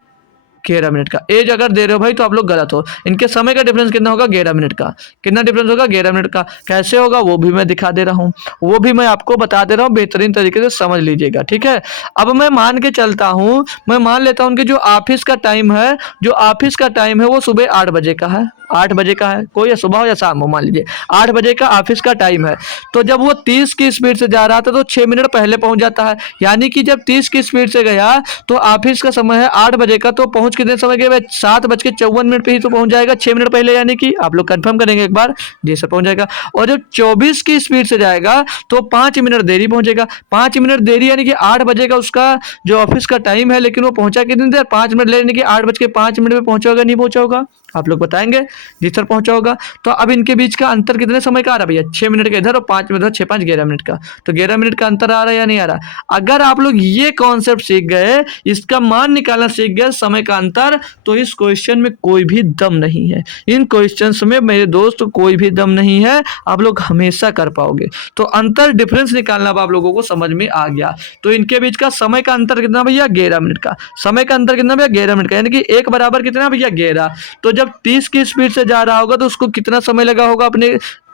11 मिनट का। एज अगर दे रहे हो भाई तो आप लोग गलत हो। इनके समय का डिफरेंस कितना होगा? 11 मिनट का। कितना डिफरेंस होगा? 11 मिनट का। कैसे होगा वो भी मैं दिखा दे रहा हूँ, वो भी मैं आपको बता दे रहा हूँ, बेहतरीन तरीके से समझ लीजिएगा, ठीक है। अब मैं मान के चलता हूँ, मैं मान लेता हूँ कि जो ऑफिस का टाइम है, जो ऑफिस का टाइम है वो सुबह 8 बजे का है, 8 बजे का है, कोई या सुबह हो या शाम हो, मान लीजिए 8 बजे का ऑफिस का टाइम है। तो जब वो 30 की स्पीड से जा रहा था तो 6 मिनट पहले पहुंच जाता है, यानी कि जब 30 की स्पीड से गया तो ऑफिस का समय है 8 बजे का, तो पहुंच कितने समय गए? 7:54 पे ही तो पहुंच जाएगा, 6 मिनट पहले, यानी कि आप लोग कंफर्म करेंगे एक बार, जी सर पहुंच जाएगा। और जब 24 की स्पीड से जाएगा तो 5 मिनट देरी पहुंचेगा, 5 मिनट देरी यानी कि 8 बजे का उसका जो ऑफिस का टाइम है, लेकिन वो पहुंचा कितनी देर? 5 मिनट लेने की, 8:05 में पहुंचा होगा, नहीं पहुंचा होगा? आप लोग बताएंगे, जी सर पहुंचा होगा। तो अब इनके बीच का अंतर कितने समय का आ रहा है भैया? 6 मिनट का इधर और 5 मिनट, 6 5 11 मिनट का। तो 11 मिनट का अंतर आ रहा है या नहीं आ रहा? अगर आप लोग ये कॉन्सेप्ट सीख गए, इसका मान निकालना सीख गए, समय का अंतर, तो इस क्वेश्चन में कोई भी दम नहीं है। इन क्वेश्चंस में मेरे दोस्त कोई भी दम नहीं है, आप लोग हमेशा कर पाओगे। तो अंतर डिफरेंस निकालना अब आप लोगों को समझ में आ गया। तो इनके बीच का समय का अंतर कितना भैया? 11 मिनट का। समय का अंतर कितना भैया? 11 मिनट का, यानी कि एक बराबर कितना भैया? 11। तो जब 30 की स्पीड से जा रहा होगा तो उसको कितना समय लगा होगा अपने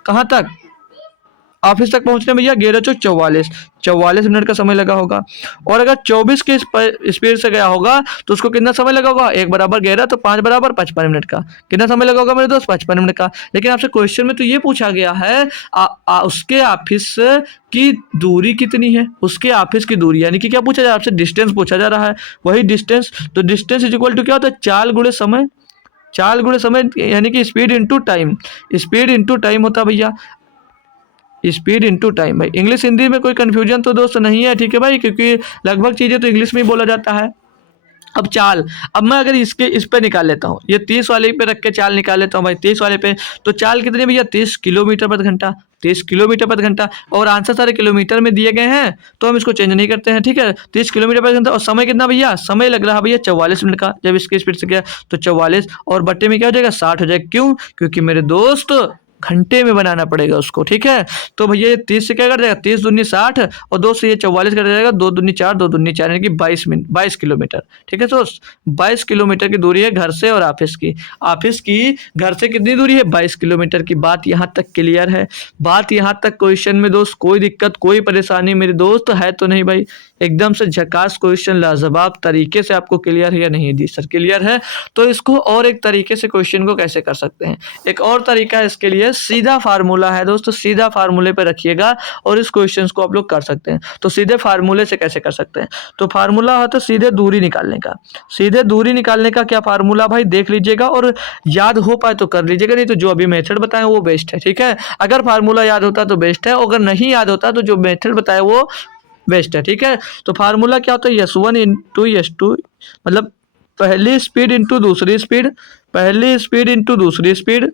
कहां तक? ऑफिस तक पहुंचने भैया 11 44 मिनट का समय लगा होगा। और अगर 24 की स्पीड से गया होगा तो उसको कितना समय लगा होगा? 1 बराबर 11 तो 5 बराबर 55 मिनट का। कितना समय लगा होगा मेरे दोस्त? 55 मिनट का। लेकिन आपसे क्वेश्चन में तो ये पूछा गया है उसके ऑफिस की दूरी कितनी है, उसके ऑफिस की दूरी, यानी कि क्या पूछा जा रहा है आपसे? डिस्टेंस पूछा जा रहा है। वही डिस्टेंस, तो डिस्टेंस इज इक्वल टू क्या होता है? चाल गुणे समय। चाल गुणे समय यानी कि speed into time. Speed into time होता है भैया, स्पीड इंटू टाइम। भाई इंग्लिश हिंदी में कोई कंफ्यूजन तो दोस्त नहीं है, ठीक है भाई, क्योंकि लगभग चीजें तो इंग्लिश में ही बोला जाता है। अब चाल, अब मैं अगर इसके इस पे निकाल लेता हूँ, ये 30 वाले पे रख के चाल निकाल लेता हूँ भाई, 30 वाले पे, तो चाल कितनी भैया? 30 किलोमीटर प्रति घंटा। 30 किलोमीटर प्रति घंटा, और आंसर सारे किलोमीटर में दिए गए हैं तो हम इसको चेंज नहीं करते हैं, ठीक है। 30 किलोमीटर प्रति घंटा, और समय कितना भैया? समय लग रहा है भैया 44 मिनट का, जब इसकी स्पीड से गया तो 44, और बट्टे में क्या हो जाएगा? 60 हो जाएगा। क्यों? क्योंकि मेरे दोस्त घंटे में बनाना पड़ेगा उसको, ठीक है। तो भैया ये 30 से क्या कर जाएगा? 30 दूनी 60, और 2 से ये 44 कर जाएगा, 2 दूनी 4, 2 दूनी 4, यानी कि 22 किलोमीटर, ठीक है दोस्त। 22 किलोमीटर की दूरी है घर से और ऑफिस की। ऑफिस की घर से कितनी दूरी है? 22 किलोमीटर की। बात यहाँ तक क्लियर है? बात यहाँ तक क्वेश्चन में दोस्त कोई दिक्कत, कोई परेशानी मेरे दोस्त है तो नहीं भाई? एकदम से झकास क्वेश्चन, लाजवाब तरीके से आपको क्लियर है या नहीं? जी सर क्लियर है। तो इसको और एक तरीके से क्वेश्चन को कैसे कर सकते हैं? एक और तरीका है इसके लिए, सीधा फार्मूला है दोस्तों, सीधा फार्मूले पे रखिएगा और इस क्वेश्चन को आप लोग कर सकते हैं। तो सीधे फार्मूले से कैसे कर सकते हैं? तो फार्मूला होता है सीधे दूरी निकालने का। सीधे दूरी निकालने का क्या फार्मूला भाई? देख लीजिएगा और याद हो पाए तो कर लीजिएगा, नहीं तो जो अभी मेथड बताएं वो बेस्ट है, ठीक है। अगर फार्मूला याद होता तो बेस्ट है, अगर नहीं याद होता तो जो मेथड बताए वो बेस्ट है, ठीक है। तो फार्मूला क्या होता है? S1 इंटू S2, मतलब पहली स्पीड इंटू दूसरी स्पीड, पहली स्पीड इंटू दूसरी स्पीड,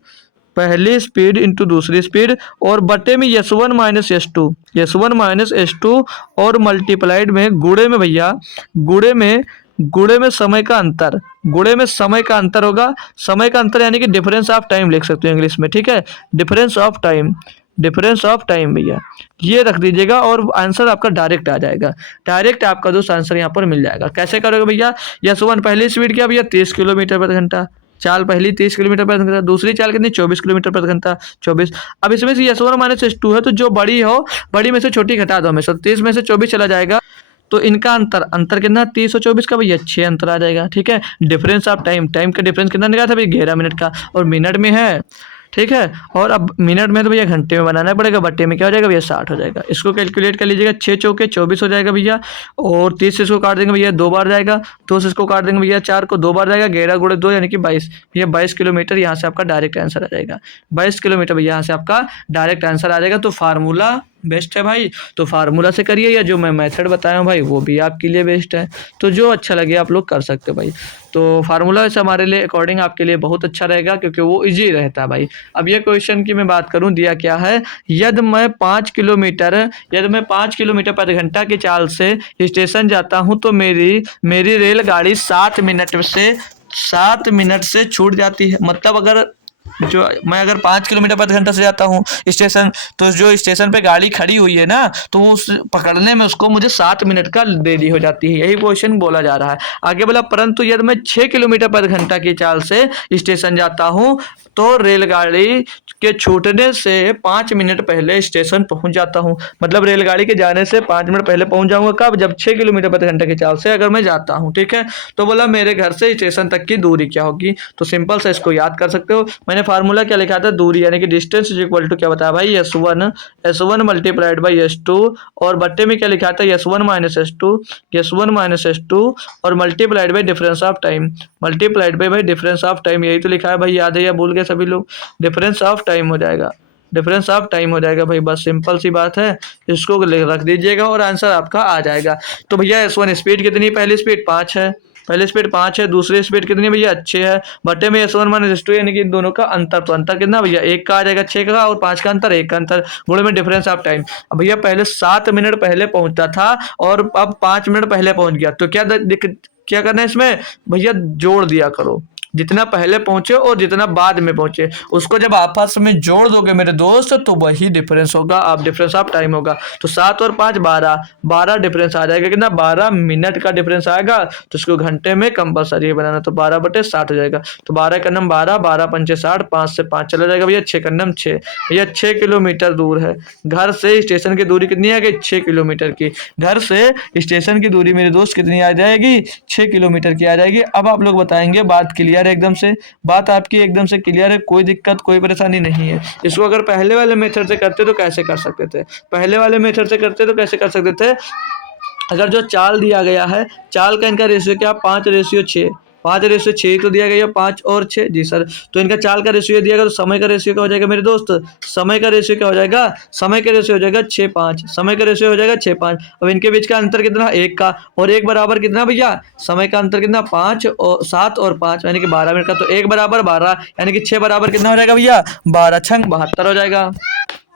पहली स्पीड इंटू दूसरी स्पीड, और बटे में S1 minus S2, S1 minus S2, और मल्टीप्लाइड में गुणे में भैया, गुणे में समय का अंतर, गुणे में समय का अंतर होगा। समय का अंतर यानी कि डिफरेंस ऑफ टाइम लिख सकते हो इंग्लिश में, ठीक है। Difference of time, difference of time भैया, ये रख दीजिएगा और आंसर आपका डायरेक्ट आ जाएगा। डायरेक्ट आपका दोस्त आंसर यहाँ पर मिल जाएगा। कैसे करोगे भैया? S1 पहली स्पीड क्या भैया? 30 किलोमीटर प्रति घंटा। चाल पहली 30 किलोमीटर प्रति घंटा, दूसरी चाल कितनी? 24 किलोमीटर प्रति घंटा, 24। अब इसमें से S1 माइनस S2 है, तो जो बड़ी हो, बड़ी में से छोटी घटा दो हमेशा, 30 में से 24 चला जाएगा, तो इनका अंतर कितना? 30 और 24 का भैया 6 अंतर आ जाएगा, ठीक है। डिफरेंस ऑफ टाइम, टाइम का डिफरेंस कितना निकला था भैया? 11 मिनट का, और मिनट में है, ठीक है। और अब मिनट में तो भैया घंटे में बनाना पड़ेगा, बट्टे में क्या हो जाएगा भैया? 60 हो जाएगा। इसको कैलकुलेट कर लीजिएगा, 6 चौके 24 हो जाएगा भैया, और 30 से इसको काट देंगे भैया 2 बार जाएगा, 2 से इसको काट देंगे भैया 4 को 2 बार जाएगा, 11 गुणे 2 यानी कि 22 भैया, 22 किलोमीटर यहाँ से आपका डायरेक्ट आंसर आ जाएगा। 22 किलोमीटर भैया यहाँ से आपका डायरेक्ट आंसर आ जाएगा। तो फार्मूला बेस्ट है भाई, तो फार्मूला से करिए, या जो मैं मेथड बताया हूँ भाई वो भी आपके लिए बेस्ट है। तो जो अच्छा लगे आप लोग कर सकते हो भाई। तो फार्मूला वैसे हमारे लिए अकॉर्डिंग आपके लिए बहुत अच्छा रहेगा, क्योंकि वो इजी रहता है भाई। अब ये क्वेश्चन की मैं बात करूं, दिया क्या है? यदि मैं 5 किलोमीटर प्रति घंटा की चाल से स्टेशन जाता हूं तो मेरी रेलगाड़ी 7 मिनट से छूट जाती है। मतलब अगर जो मैं अगर 5 किलोमीटर/घंटा से जाता हूँ स्टेशन, तो जो स्टेशन पे गाड़ी खड़ी हुई है ना, तो उस पकड़ने में उसको मुझे 7 मिनट का देरी हो जाती है। यही क्वेश्चन बोला जा रहा है। आगे बोला, परंतु यदि मैं 6 किलोमीटर/घंटा की चाल से स्टेशन जाता हूँ तो रेलगाड़ी के छूटने से 5 मिनट पहले स्टेशन पहुंच जाता हूँ। मतलब रेलगाड़ी के जाने से 5 मिनट पहले पहुंच जाऊंगा। कब? जब 6 किलोमीटर/घंटा की चाल से अगर मैं जाता हूँ। ठीक है। तो बोला मेरे घर से स्टेशन तक की दूरी क्या होगी? तो सिंपल से इसको याद कर सकते हो। मैंने फार्मूला क्या लिखा था? दूरी यानी कि डिस्टेंस इज इक्वल टू क्या बताया भाई? S1 मल्टीप्लाइड बाई S2, और बट्टे में क्या लिखा था? S1 माइनस S2 और multiplied by difference of time, multiplied by भाई डिफरेंस ऑफ टाइम। यही तो लिखा है भाई, याद है या भूल गए सभी लोग? डिफरेंस ऑफ टाइम हो जाएगा, डिफरेंस ऑफ टाइम हो जाएगा भाई। बस सिंपल सी बात है, इसको रख दीजिएगा और आंसर आपका आ जाएगा। तो भैया S1 स्पीड कितनी? पहली स्पीड 5 है, पहली स्पीड 5 है। दूसरी स्पीड कितनी है भैया? 6 है। बटे में S1 माइनस S2 यानी कि इन दोनों का अंतर, तो अंतर कितना भैया? 1 का आ जाएगा, 6 का, और 5 का अंतर, 1 का अंतर, गुणे में डिफरेंस ऑफ टाइम। अब भैया पहले 7 मिनट पहले पहुंचता था और अब 5 मिनट पहले पहुंच गया, तो क्या करना है इसमें भैया? जोड़ दिया करो। जितना पहले पहुंचे और जितना बाद में पहुंचे, उसको जब आपस में जोड़ दोगे मेरे दोस्त, तो वही डिफरेंस होगा, आप डिफरेंस ऑफ टाइम होगा। तो 7 और 5 12 डिफरेंस आ जाएगा। कितना? 12 मिनट का डिफरेंस आएगा। तो इसको घंटे में कंपलसरी बनाना, तो 12/60 हो जाएगा। तो 12 का नम 12, 12 पंचे 60, 5 से 5 चला जाएगा भैया, 6 का नम 6। भैया 6 किलोमीटर दूर है घर से स्टेशन की दूरी। कितनी आ गई? 6 किलोमीटर की। घर से स्टेशन की दूरी मेरे दोस्त कितनी आ जाएगी? 6 किलोमीटर की आ जाएगी। अब आप लोग बताएंगे, बात क्लियर है एकदम से? बात आपकी एकदम से क्लियर है, कोई दिक्कत कोई परेशानी नहीं है। इसको अगर पहले वाले मेथड से करते तो कैसे कर सकते थे? पहले वाले मेथड से करते तो कैसे कर सकते थे? अगर जो चाल दिया गया है, चाल का इनका रेशियो क्या? 5/6, 5/6 ही तो दिया गया, 5 और 6 जी सर। तो इनका चाल का रेशियो दिया गया, तो समय का रेशियो क्या हो जाएगा मेरे दोस्त? समय का रेशियो क्या हो जाएगा? समय का रेशियो हो जाएगा 6/5, समय का रेशियो हो जाएगा 6/5। अब इनके बीच का अंतर कितना? 1 का, और 1 बराबर कितना भैया? समय का अंतर कितना? 5 और 7 और 5 यानी कि 12 मिनट का। तो 1 बराबर 12 यानी कि 6 बराबर कितना हो जाएगा भैया? 12 छंग 72 हो जाएगा।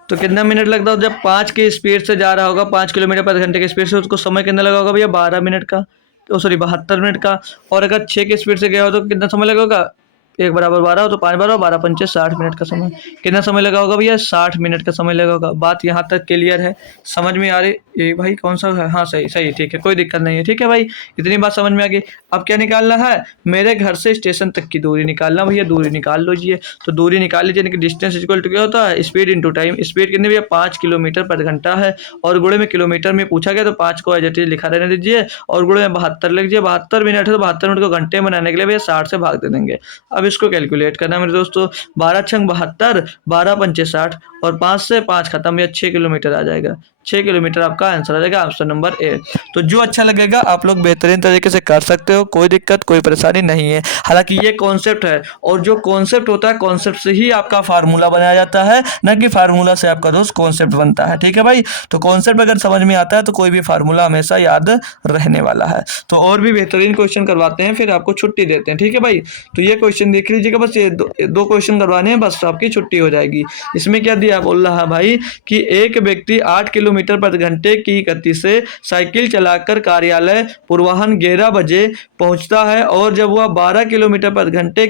तो कितना मिनट लगता है? जब 5 की स्पीड से जा रहा होगा, 5 किलोमीटर/घंटे की स्पीड से, उसको समय कितना लगा होगा भैया? 12 मिनट का, तो सॉरी 72 मिनट का। और अगर 6 की स्पीड से गया हो तो कितना समय लगा होगा? 1 बराबर 12 हो तो 5 12, 12 पंचे 60 मिनट का समय। कितना समय लगा होगा भैया? 60 मिनट का समय लगा होगा। बात यहाँ तक क्लियर है? समझ में आ रही? ये भाई कौन सा है? हाँ सही सही, ठीक है, कोई दिक्कत नहीं है। ठीक है भाई, इतनी बात समझ में आ गई। अब क्या निकालना है? मेरे घर से स्टेशन तक की दूरी निकालना। भैया दूरी निकाल लीजिए। तो दूरी निकाल लीजिए, यानी कि डिस्टेंस इक्वल टू क्या होता है? Speed into time. स्पीड कितनी भैया? 5 किलोमीटर/घंटा है, और गुणे में किलोमीटर में पूछा गया तो 5 को एज इट इज लिखा रहने दीजिए, और गुणे में 72 लिख दीजिए। 72 मिनट है तो 72 मिनट को घंटे में बनाने के लिए भैया 60 से भाग दे देंगे। अब इसको कैलकुलेट करना मेरे दोस्तों। 12 छंग 72, 12 पंचे 60, और 5 से 5 खत्म, या 6 किलोमीटर आ जाएगा। 6 किलोमीटर आपका आंसर आ जाएगा, ऑप्शन नंबर ए। तो जो अच्छा लगेगा आप लोग बेहतरीन तरीके से कर सकते हो, कोई दिक्कत कोई परेशानी नहीं है। हालांकि ये कॉन्सेप्ट है, और जो कॉन्सेप्ट होता है कॉन्सेप्ट से ही आपका फार्मूला बनाया जाता है, ना कि फार्मूला से आपका दोस्त कॉन्सेप्ट बनता है। ठीक है भाई, तो कॉन्सेप्ट अगर समझ में आता है तो कोई भी फार्मूला हमेशा याद रहने वाला है। तो और भी बेहतरीन क्वेश्चन करवाते हैं, फिर आपको छुट्टी देते हैं। ठीक है भाई, तो ये क्वेश्चन देख लीजिएगा, बस ये दो क्वेश्चन करवाने हैं, बस आपकी छुट्टी हो जाएगी। इसमें क्या दिया? बोल रहा भाई कि एक व्यक्ति 8 किलोमीटर/घंटे की गति से साइकिल चलाकर कार्यालय पूर्वाह्न 11 बजे पहुंचता है, और जब वह 12 किलोमीटर/घंटे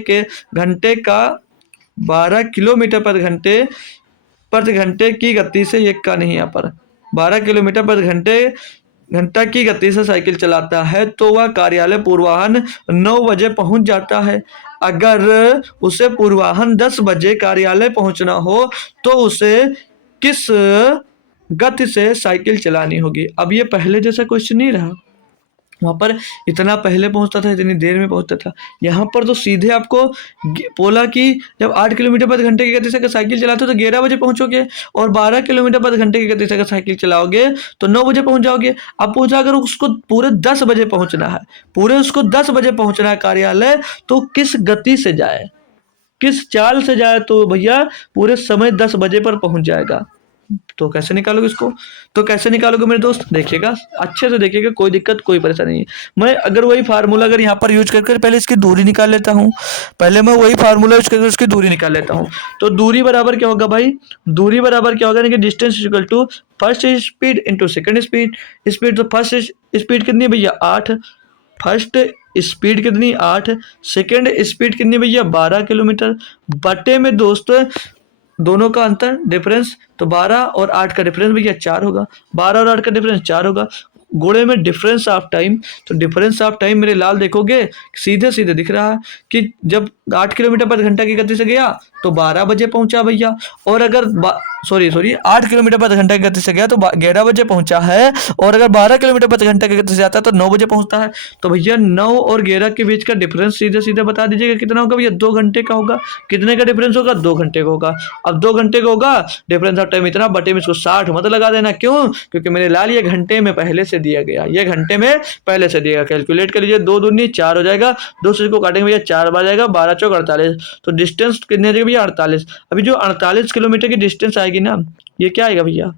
की गति से, ये का नहीं यहाँ पर, 12 किलोमीटर/घंटा की गति से साइकिल चलाता है, तो वह कार्यालय पूर्वाह्न 9 बजे पहुंच जाता है। अगर उसे पूर्वाह्न 10 बजे कार्यालय पहुंचना हो तो उसे किस गति से साइकिल चलानी होगी? अब ये पहले जैसा क्वेश्चन नहीं रहा, वहां पर इतना पहले पहुंचता था, इतनी देर में पहुंचता था। यहाँ पर तो सीधे आपको बोला कि जब 8 किलोमीटर/घंटे की गति से अगर साइकिल चलाते हो तो 11 बजे पहुंचोगे, और 12 किलोमीटर/घंटे की गति से अगर साइकिल चलाओगे तो 9 बजे पहुंच जाओगे। अब पूछा अगर उसको पूरे 10 बजे पहुंचना है, पूरे उसको 10 बजे पहुंचना है कार्यालय, तो किस गति से जाए, किस चाल से जाए, तो भैया पूरे समय 10 बजे पर पहुंच जाएगा। तो कैसे निकालोगे इसको? तो कैसे निकालोगे मेरे दोस्त? देखिएगा अच्छे से, देखिएगा, कोई दिक्कत कोई परेशानी नहीं है। मैं अगर वही फार्मूला अगर यहाँ पर यूज करके पहले इसकी दूरी निकाल लेता हूँ, पहले मैं वही फार्मूला यूज करके उसकी दूरी निकाल लेता हूँ। तो दूरी बराबर क्या होगा भाई? दूरी बराबर क्या होगा? यानी कि distance equal to first speed into second speed. Speed तो फर्स्ट स्पीड कितनी है भैया? 8, फर्स्ट स्पीड कितनी 8, सेकंड स्पीड कितनी भैया 12 किलोमीटर, बटे में दोस्तों दोनों का अंतर डिफरेंस, तो 12 और 8 का डिफरेंस भैया 4 होगा, 12 और 8 का डिफरेंस 4 होगा, गुणे में डिफरेंस ऑफ टाइम। तो डिफरेंस ऑफ टाइम मेरे लाल देखोगे सीधे सीधे दिख रहा है कि जब 8 किलोमीटर पर घंटा की गति से गया तो 12 बजे पहुंचा भैया, और अगर सॉरी 8 किलोमीटर पर घंटा की गति से गया तो 11 बजे पहुंचा है, और अगर 12 किलोमीटर पर घंटा की गति से आता है तो 9 बजे पहुंचता है। तो भैया 9 और 11 के बीच का डिफरेंस सीधे सीधे बता दीजिएगा कितना होगा भैया, 2 घंटे का होगा। कितने का डिफरेंस होगा, 2 घंटे का होगा। अब 2 घंटे का होगा, डिफरेंस ऑफ टाइम इतना, बटे में इसको 60 मत लगा देना, क्यों, क्योंकि मेरे लाल ये घंटे में पहले से दिया गया, ये घंटे में पहले से दिया गया। कैलकुलेट कर लीजिए, 2 दूनी 4 हो जाएगा, 2 से इसको काटेंगे भैया 4 बार जाएगा, 12 चौक 48, तो डिस्टेंस कितनी आ जाएगी भैया 48। अभी जो 48 किलोमीटर की डिस्टेंस आएगी ना, ये क्या आएगा भैया,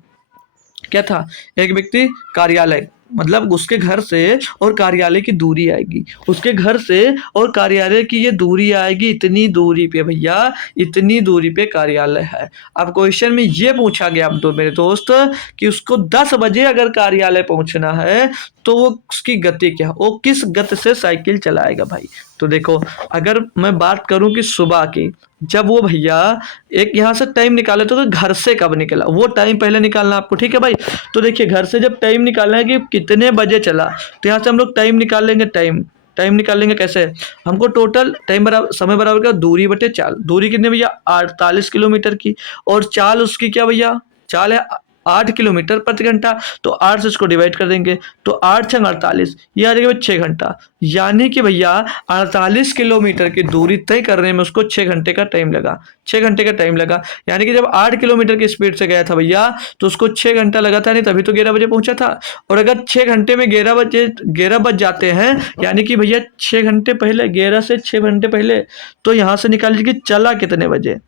क्या था, एक व्यक्ति कार्यालय, मतलब उसके घर से और कार्यालय की दूरी आएगी, उसके घर से और कार्यालय की ये दूरी आएगी, इतनी दूरी पे भैया, इतनी दूरी पे कार्यालय है। अब क्वेश्चन में ये पूछा गया अब तो मेरे दोस्त कि उसको 10 बजे अगर कार्यालय पहुंचना है तो वो उसकी गति क्या, वो किस गति से साइकिल चलाएगा भाई। तो देखो, अगर मैं बात करूं कि सुबह की, जब वो भैया एक यहाँ से टाइम निकाले तो घर से कब निकला, वो टाइम पहले निकालना आपको, ठीक है भाई। तो देखिए, घर से जब टाइम निकालना है कि कितने बजे चला, तो यहाँ से हम लोग टाइम निकाल लेंगे, टाइम निकाल लेंगे कैसे, हमको टोटल टाइम बराबर समय बराबर क्या, दूरी बटे चाल, दूरी कितनी भैया 48 किलोमीटर की, और चाल उसकी क्या भैया, चाल है 8 किलोमीटर प्रति घंटा, तो 8 से इसको डिवाइड कर देंगे, तो 8 छंग 48, ये आ जाएगा 6 घंटा। यानी कि भैया 48 किलोमीटर की दूरी तय करने में उसको 6 घंटे का टाइम लगा, 6 घंटे का टाइम लगा। यानी कि जब 8 किलोमीटर की स्पीड से गया था भैया तो उसको 6 घंटा लगा था, नहीं तभी तो 11 बजे पहुंचा था। और अगर 6 घंटे में 11 बज जाते हैं, यानी कि भैया 6 घंटे पहले, 11 से 6 घंटे पहले, तो यहाँ से निकाल लीजिए कि चला कितने बजे,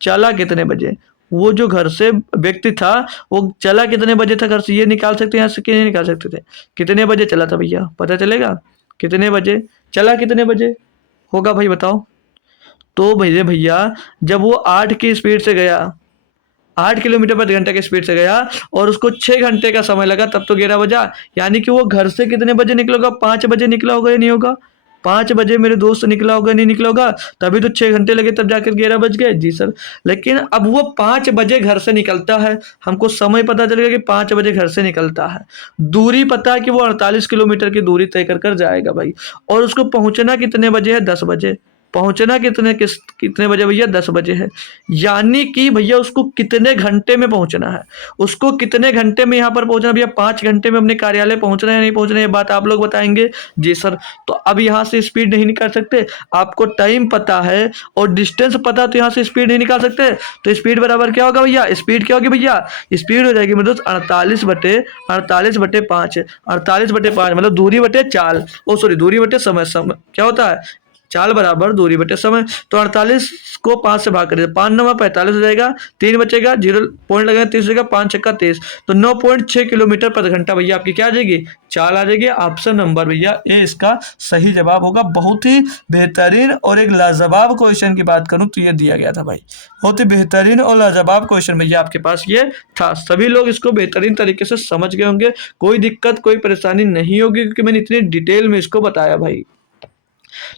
चला कितने बजे, वो जो घर से व्यक्ति था वो चला कितने बजे था घर से, ये निकाल सकते हैं यहाँ से कि नहीं निकाल सकते थे, कितने बजे चला था भैया पता चलेगा, कितने बजे चला, कितने बजे होगा भाई बताओ। तो भैया जब वो 8 की स्पीड से गया, 8 किलोमीटर प्रति घंटा की स्पीड से गया और उसको 6 घंटे का समय लगा, तब तो 11 बजा। यानी कि वो घर से कितने बजे निकला होगा, 5 बजे निकला होगा या नहीं होगा, 5 बजे मेरे दोस्त निकला होगा नहीं निकला होगा, तभी तो 6 घंटे लगे, तब जाकर 11 बज गए जी सर। लेकिन अब वो 5 बजे घर से निकलता है, हमको समय पता चलेगा कि 5 बजे घर से निकलता है, दूरी पता है कि वो 48 किलोमीटर की दूरी तय कर जाएगा भाई, और उसको पहुंचना कितने बजे है, 10 बजे, पहुंचना कितने बजे भैया, 10 बजे है। यानी कि भैया उसको कितने घंटे में पहुंचना है, उसको कितने घंटे में यहाँ पर पहुंचना भैया, 5 घंटे में अपने कार्यालय पहुंचना है या नहीं पहुंचना है, ये बात आप लोग बताएंगे जी सर। तो अब यहाँ से स्पीड नहीं निकाल सकते, आपको टाइम पता है और डिस्टेंस पता, तो यहाँ से स्पीड नहीं निकाल सकते। तो स्पीड बराबर क्या होगा भैया, स्पीड क्या होगी भैया, स्पीड हो जाएगी मेरे दोस्त 48 बटे 5, 48 बटे 5 मतलब दूरी बटे चाल, ओ सॉरी दूरी बटे समय क्या होता है, चाल बराबर दूरी बटे समय। तो 48 को 5 से भाग करें, 5 9 45 हो जाएगा, 3 बचेगा, 0 पॉइंट लगेगा, 30 हो जाएगा, 5 छक्का 23, तो 9.6 किलोमीटर प्रति घंटा भैया आपकी क्या आ जाएगी, चाल आ जाएगी। ऑप्शन नंबर भैया ए इसका सही जवाब होगा। बहुत ही बेहतरीन और एक लाजवाब क्वेश्चन की बात करूं तो ये दिया गया था भाई, बहुत ही बेहतरीन और लाजवाब क्वेश्चन भैया आपके पास ये था। सभी लोग इसको बेहतरीन तरीके से समझ गए होंगे, कोई दिक्कत कोई परेशानी नहीं होगी क्योंकि मैंने इतनी डिटेल में इसको बताया भाई।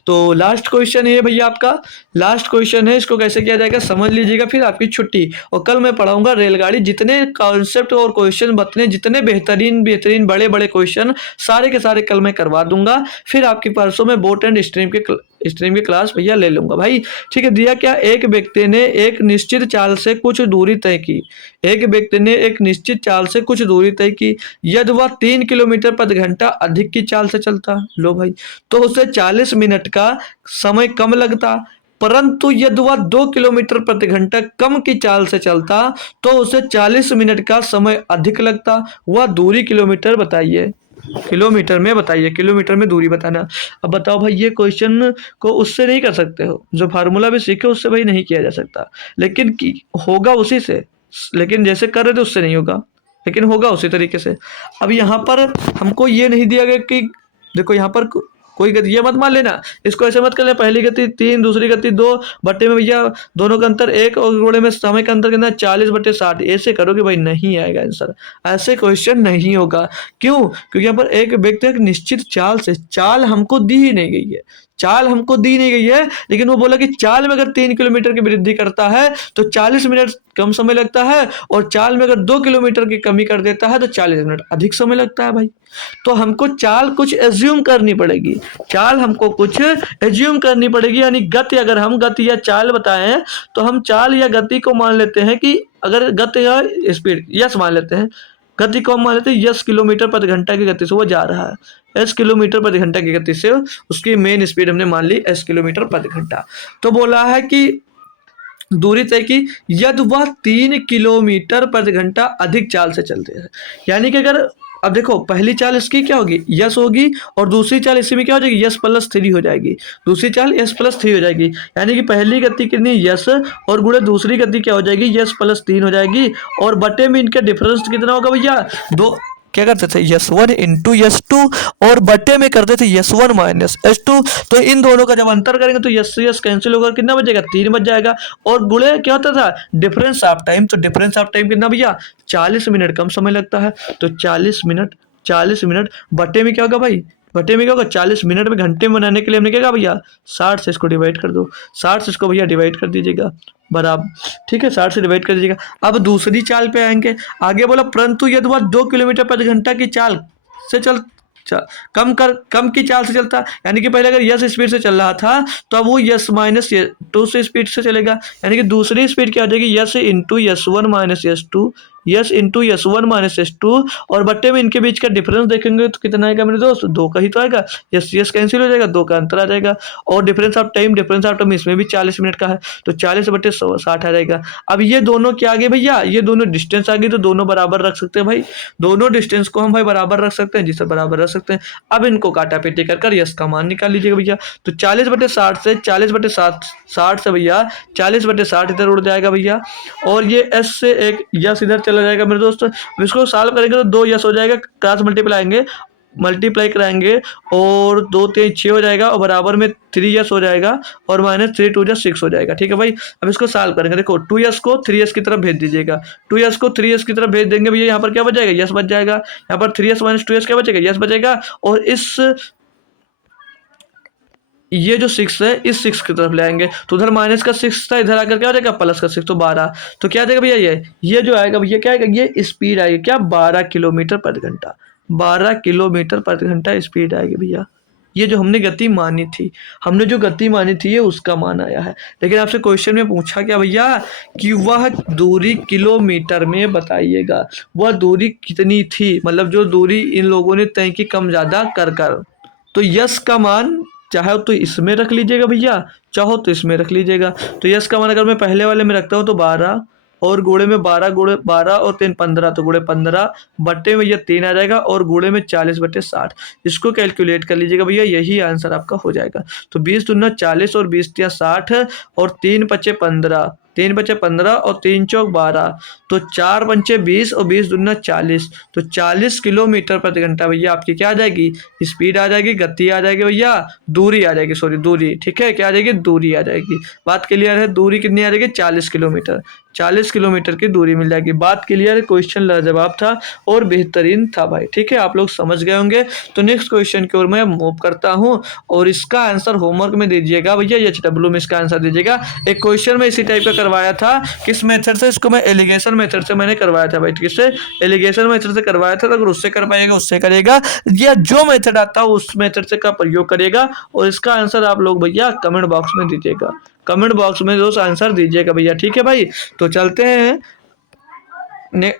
तो लास्ट क्वेश्चन है भैया आपका, लास्ट क्वेश्चन है, इसको कैसे किया जाएगा समझ लीजिएगा, फिर आपकी छुट्टी। और कल मैं पढ़ाऊंगा रेलगाड़ी, जितने कॉन्सेप्ट और क्वेश्चन बतने, जितने बेहतरीन बड़े बड़े क्वेश्चन सारे के सारे कल मैं करवा दूंगा। फिर आपकी परसों में बोट एंड स्ट्रीम की क्लास भैया ले लूंगा भाई, ठीक है। दिया क्या, एक व्यक्ति ने एक निश्चित चाल से कुछ दूरी तय की, एक व्यक्ति ने एक निश्चित चाल से कुछ दूरी तय की, यदि वह 3 किलोमीटर प्रति घंटा अधिक की चाल से चलता, लो भाई, तो उसे 40 मिनट का समय कम लगता, परंतु यदि वह 2 किलोमीटर प्रति घंटा कम की चाल से चलता तो उसे 40 मिनट का समय अधिक लगता। वह दूरी किलोमीटर बताइए, किलोमीटर में बताइए, किलोमीटर में दूरी बताना। अब बताओ भाई, ये क्वेश्चन को उससे नहीं कर सकते हो, जो फार्मूला भी सीखे उससे भाई नहीं किया जा सकता, लेकिन होगा उसी से, लेकिन जैसे कर रहे थे उससे नहीं होगा, लेकिन होगा उसी तरीके से। अब यहाँ पर हमको ये नहीं दिया गया कि देखो यहाँ पर कोई गति ये मत मान लेना, इसको ऐसे मत कर लेना पहली गति 3 दूसरी गति 2 बट्टे में भैया दोनों का अंतर 1 और घोड़े में समय का अंतर कितना 40/60 ऐसे करोगे भाई नहीं आएगा आंसर। ऐसे क्वेश्चन नहीं होगा। क्यों? क्योंकि यहाँ पर एक व्यक्ति एक निश्चित चाल से, चाल हमको दी ही नहीं गई है, चाल हमको दी नहीं गई है, लेकिन वो बोला कि चाल में अगर 3 किलोमीटर की वृद्धि करता है तो 40 मिनट कम समय लगता है, और चाल में अगर 2 किलोमीटर की कमी कर देता है तो 40 मिनट अधिक समय लगता है भाई। तो हमको चाल कुछ एज्यूम करनी पड़ेगी, चाल हमको कुछ एज्यूम करनी पड़ेगी, यानी गति, अगर हम गति या चाल बताएं तो हम चाल या गति को मान लेते हैं कि अगर गति या स्पीड यस मान लेते हैं, गति को हम मान लेते हैं यस किलोमीटर प्रति घंटा की गति से वो जा रहा है, एस किलोमीटर प्रति घंटा की गति से उसकी मेन स्पीड हमने मान ली एस किलोमीटर प्रति घंटा। तो बोला है कि दूरी तय की यदि वह 3 किलोमीटर प्रति घंटा अधिक चाल से चलते हैं, यानी कि अगर अब देखो पहली चाल इसकी क्या होगी यस होगी, और दूसरी चाल इसी में क्या हो जाएगी यस प्लस 3 हो जाएगी, दूसरी चाल यस प्लस 3 हो जाएगी, यानी कि पहली गति कितनी यस और गुणे दूसरी गति क्या हो जाएगी यस प्लस 3 हो जाएगी, और बटे में इनका डिफरेंस कितना होगा भैया दो, क्या करते थे यस1 इंटू यस2, और बटे में करते थे यस1 माइनस यस2, तो इन दोनों का जब अंतर करेंगे तो यस से यस कैंसिल होकर कितना बचेगा 3 बच जाएगा, और गुणे क्या होता था डिफरेंस ऑफ टाइम, तो डिफरेंस ऑफ टाइम कितना भैया 40 मिनट कम समय लगता है, तो 40 मिनट बटे में क्या होगा भाई, बटे में क्या होगा 40 मिनट में घंटे में बनाने के लिए हमने क्या कहा भैया 60 से इसको डिवाइड कर दो, 60 से इसको भैया डिवाइड कर दीजिएगा बराबर, ठीक है 60 से डिवाइड कर दीजिएगा। अब दूसरी चाल पे आएंगे, आगे बोला परंतु यदि वह 2 किलोमीटर प्रति घंटा की चाल से कम की चाल से चलता, यानी कि पहले अगर यस स्पीड से चल रहा था तो अब वो यस माइनस 2 से स्पीड से चलेगा, यानी कि दूसरी स्पीड क्या हो जाएगी यस इंटू यस1 माइनस यस2, यस इंटू यस1 माइनस यस2, और बट्टे में इनके बीच का डिफरेंस देखेंगे तो कितना आएगा मेरे दोस्त 2 का ही तो आएगा, यस यस कैंसिल हो जाएगा 2 का अंतर आ जाएगा, और डिफरेंस ऑफ टाइम इसमें भी 40 मिनट का है, तो 40/60 आ जाएगा। अब ये दोनों क्या आ गए भैया, ये दोनों डिस्टेंस आ गई, तो दोनों बराबर रख सकते हैं भाई, दोनों डिस्टेंस को हम भाई बराबर रख सकते हैं, जिससे बराबर रख सकते हैं। अब इनको काटा पीटी कर यस का मान निकाल लीजिएगा भैया, तो 40/60 से 40/60 से भैया 40/60 इधर उड़ जाएगा भैया, और ये एस से एक यस इधर चला जाएगा मेरे दोस्त, इसको सॉल्व करेंगे तो 2 यस हो जाएगा, क्रॉस मल्टीप्लाई कराएंगे और 2 3 6 हो जाएगा, और बराबर में 3 यस हो जाएगा, और माइनस 3 2 6 हो जाएगा, ठीक है भाई। अब इसको सॉल्व करेंगे, देखो 2 यस को 3 यस की तरफ भेज दीजिएगा, 2 यस को 3 यस की तरफ भेज देंगे भैया, यहाँ पर क्या बच जाएगा यस बच जाएगा, यहाँ पर 3 यस माइनस 2 यस क्या बचेगा यस बचेगा, और इस ये जो 6 है इस 6 की तरफ ले आएंगे, तो उधर माइनस का 6 था, इधर आकर क्या हो जाएगा प्लस का 6, तो 12, तो क्या देगा भैया ये जो आएगा भैया क्या आएगा ये स्पीड आएगी क्या 12 किलोमीटर प्रति घंटा, 12 किलोमीटर प्रति घंटा स्पीड आएगी भैया। ये जो हमने गति मानी थी, ये उसका मान आया है। लेकिन आपसे क्वेश्चन में पूछा क्या भैया कि वह दूरी किलोमीटर में बताइएगा, वह दूरी कितनी थी, मतलब जो दूरी इन लोगों ने तय की कम ज़्यादा कर, तो यस का मान चाहे तो इसमें रख लीजिएगा भैया, चाहो तो इसमें रख लीजिएगा, तो यस का मान अगर मैं पहले वाले में रखता हूँ तो 12, और गुणे में 12 और 3 15, तो गुणे 15 बट्टे में ये 3 आ जाएगा, और गुणे में 40/60, इसको कैलकुलेट कर लीजिएगा भैया, यही आंसर आपका हो जाएगा। तो 20 दूना 40 और 20 तिया 60 और 3 पचे 15, 3 बचे 15 और 3 चौक 12, तो 4 पंचे 20 और 20 दूना 40, तो 40 किलोमीटर प्रति घंटा भैया आपकी क्या आ जाएगी स्पीड आ जाएगी, गति आ जाएगी भैया, दूरी आ जाएगी, सॉरी दूरी, ठीक है क्या आ जाएगी दूरी आ जाएगी। बात क्लियर है, दूरी कितनी आ जाएगी 40 किलोमीटर, 40 किलोमीटर की दूरी मिल जाएगी। बात क्लियर है, क्वेश्चन लाजवाब था और बेहतरीन था भाई, ठीक है आप लोग समझ गए होंगे। तो नेक्स्ट क्वेश्चन की ओर मैं मूव करता हूँ, और इसका आंसर होमवर्क में दीजिएगा भैया, HW में इसका आंसर दीजिएगा। एक क्वेश्चन में इसी टाइप का करवाया था, किस मेथड से, इसको मैं एलिगेशन मेथड से मैंने करवाया था भाई, किससे एलिगेशन मेथड से करवाया था, अगर उससे कर पाएगा उससे करेगा, या जो मेथड आता है उस मेथड से का प्रयोग करेगा। और इसका आंसर आप लोग भैया कमेंट बॉक्स में दीजिएगा, कमेंट बॉक्स में दोस्त आंसर दीजिएगा भैया, ठीक है भाई। तो चलते हैं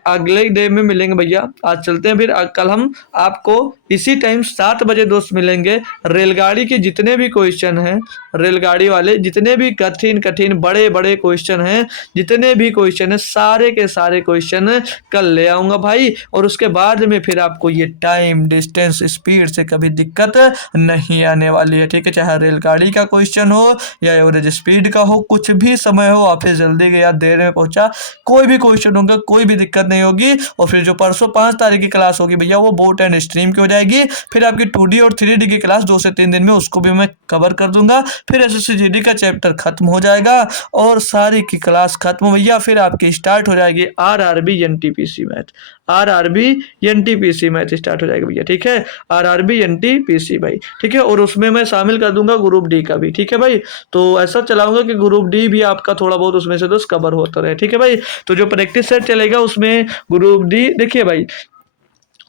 अगले डे में मिलेंगे भैया, आज चलते हैं, फिर कल हम आपको इसी टाइम 7 बजे दोस्त मिलेंगे। रेलगाड़ी के जितने भी क्वेश्चन हैं, रेलगाड़ी वाले जितने भी कठिन बड़े बड़े क्वेश्चन हैं, जितने भी क्वेश्चन हैं सारे के सारे क्वेश्चन कल ले आऊँगा भाई, और उसके बाद में फिर आपको ये टाइम डिस्टेंस स्पीड से कभी दिक्कत नहीं आने वाली है, ठीक है। चाहे रेलगाड़ी का क्वेश्चन हो या एवरेज स्पीड का हो, कुछ भी समय हो, ऑफिस जल्दी गया देर में पहुँचा, कोई भी क्वेश्चन होगा कोई भी दिक्कत नहीं होगी। और फिर जो परसों 5 तारीख की क्लास होगी भैया वो बोट एंड स्ट्रीम की हो जाएगी। जाएगी। फिर आपकी 2D और 3D की क्लास 2 से 3 दिन में उसको भी मैं कवर कर दूंगा। फिर SSCGD का चैप्टर खत्म हो जाएगा और सारी की क्लास खत्म भैया। फिर आपकी स्टार्ट हो जाएगी RRB NTPC math, RRB NTPC math start हो जाएगी भैया, ठीक है, RRB NTPC भाई, ठीक है। और उसमें मैं शामिल कर दूंगा ग्रुप डी का भी, ठीक है भाई। तो ऐसा चलाऊंगा कि ग्रुप डी भी आपका थोड़ा बहुत उसमें से दोस्त कवर होता रहे, ठीक है भाई। तो जो प्रैक्टिस सेट चलेगा उसमें ग्रुप डी, देखिए भाई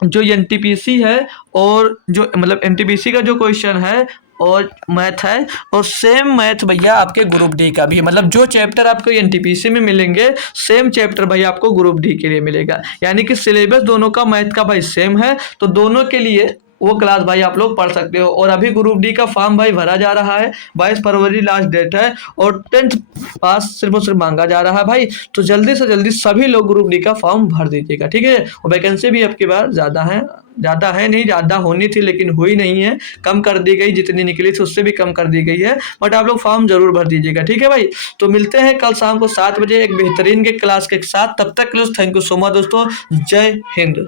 जो एनटीपीसी है और जो मतलब एनटीपीसी का जो क्वेश्चन है और मैथ है और सेम मैथ भैया आपके ग्रुप डी का भी है। मतलब जो चैप्टर आपको एनटीपीसी में मिलेंगे सेम चैप्टर भाई आपको ग्रुप डी के लिए मिलेगा। यानी कि सिलेबस दोनों का मैथ का भाई सेम है, तो दोनों के लिए वो क्लास भाई आप लोग पढ़ सकते हो। और अभी ग्रुप डी का फॉर्म भाई भरा जा रहा है, 22 फरवरी लास्ट डेट है और 10th पास सिर्फ और सिर्फ मांगा जा रहा है भाई। तो जल्दी से जल्दी सभी लोग ग्रुप डी का फॉर्म भर दीजिएगा, ठीक है। और वैकेंसी भी आपकी बार ज़्यादा है नहीं, ज़्यादा होनी थी लेकिन हुई नहीं है, कम कर दी गई, जितनी निकली थी उससे भी कम कर दी गई है। बट आप लोग फॉर्म जरूर भर दीजिएगा, ठीक है भाई। तो मिलते हैं कल शाम को 7 बजे एक बेहतरीन के क्लास के साथ। तब तक के लिए थैंक यू सो मच दोस्तों, जय हिंद।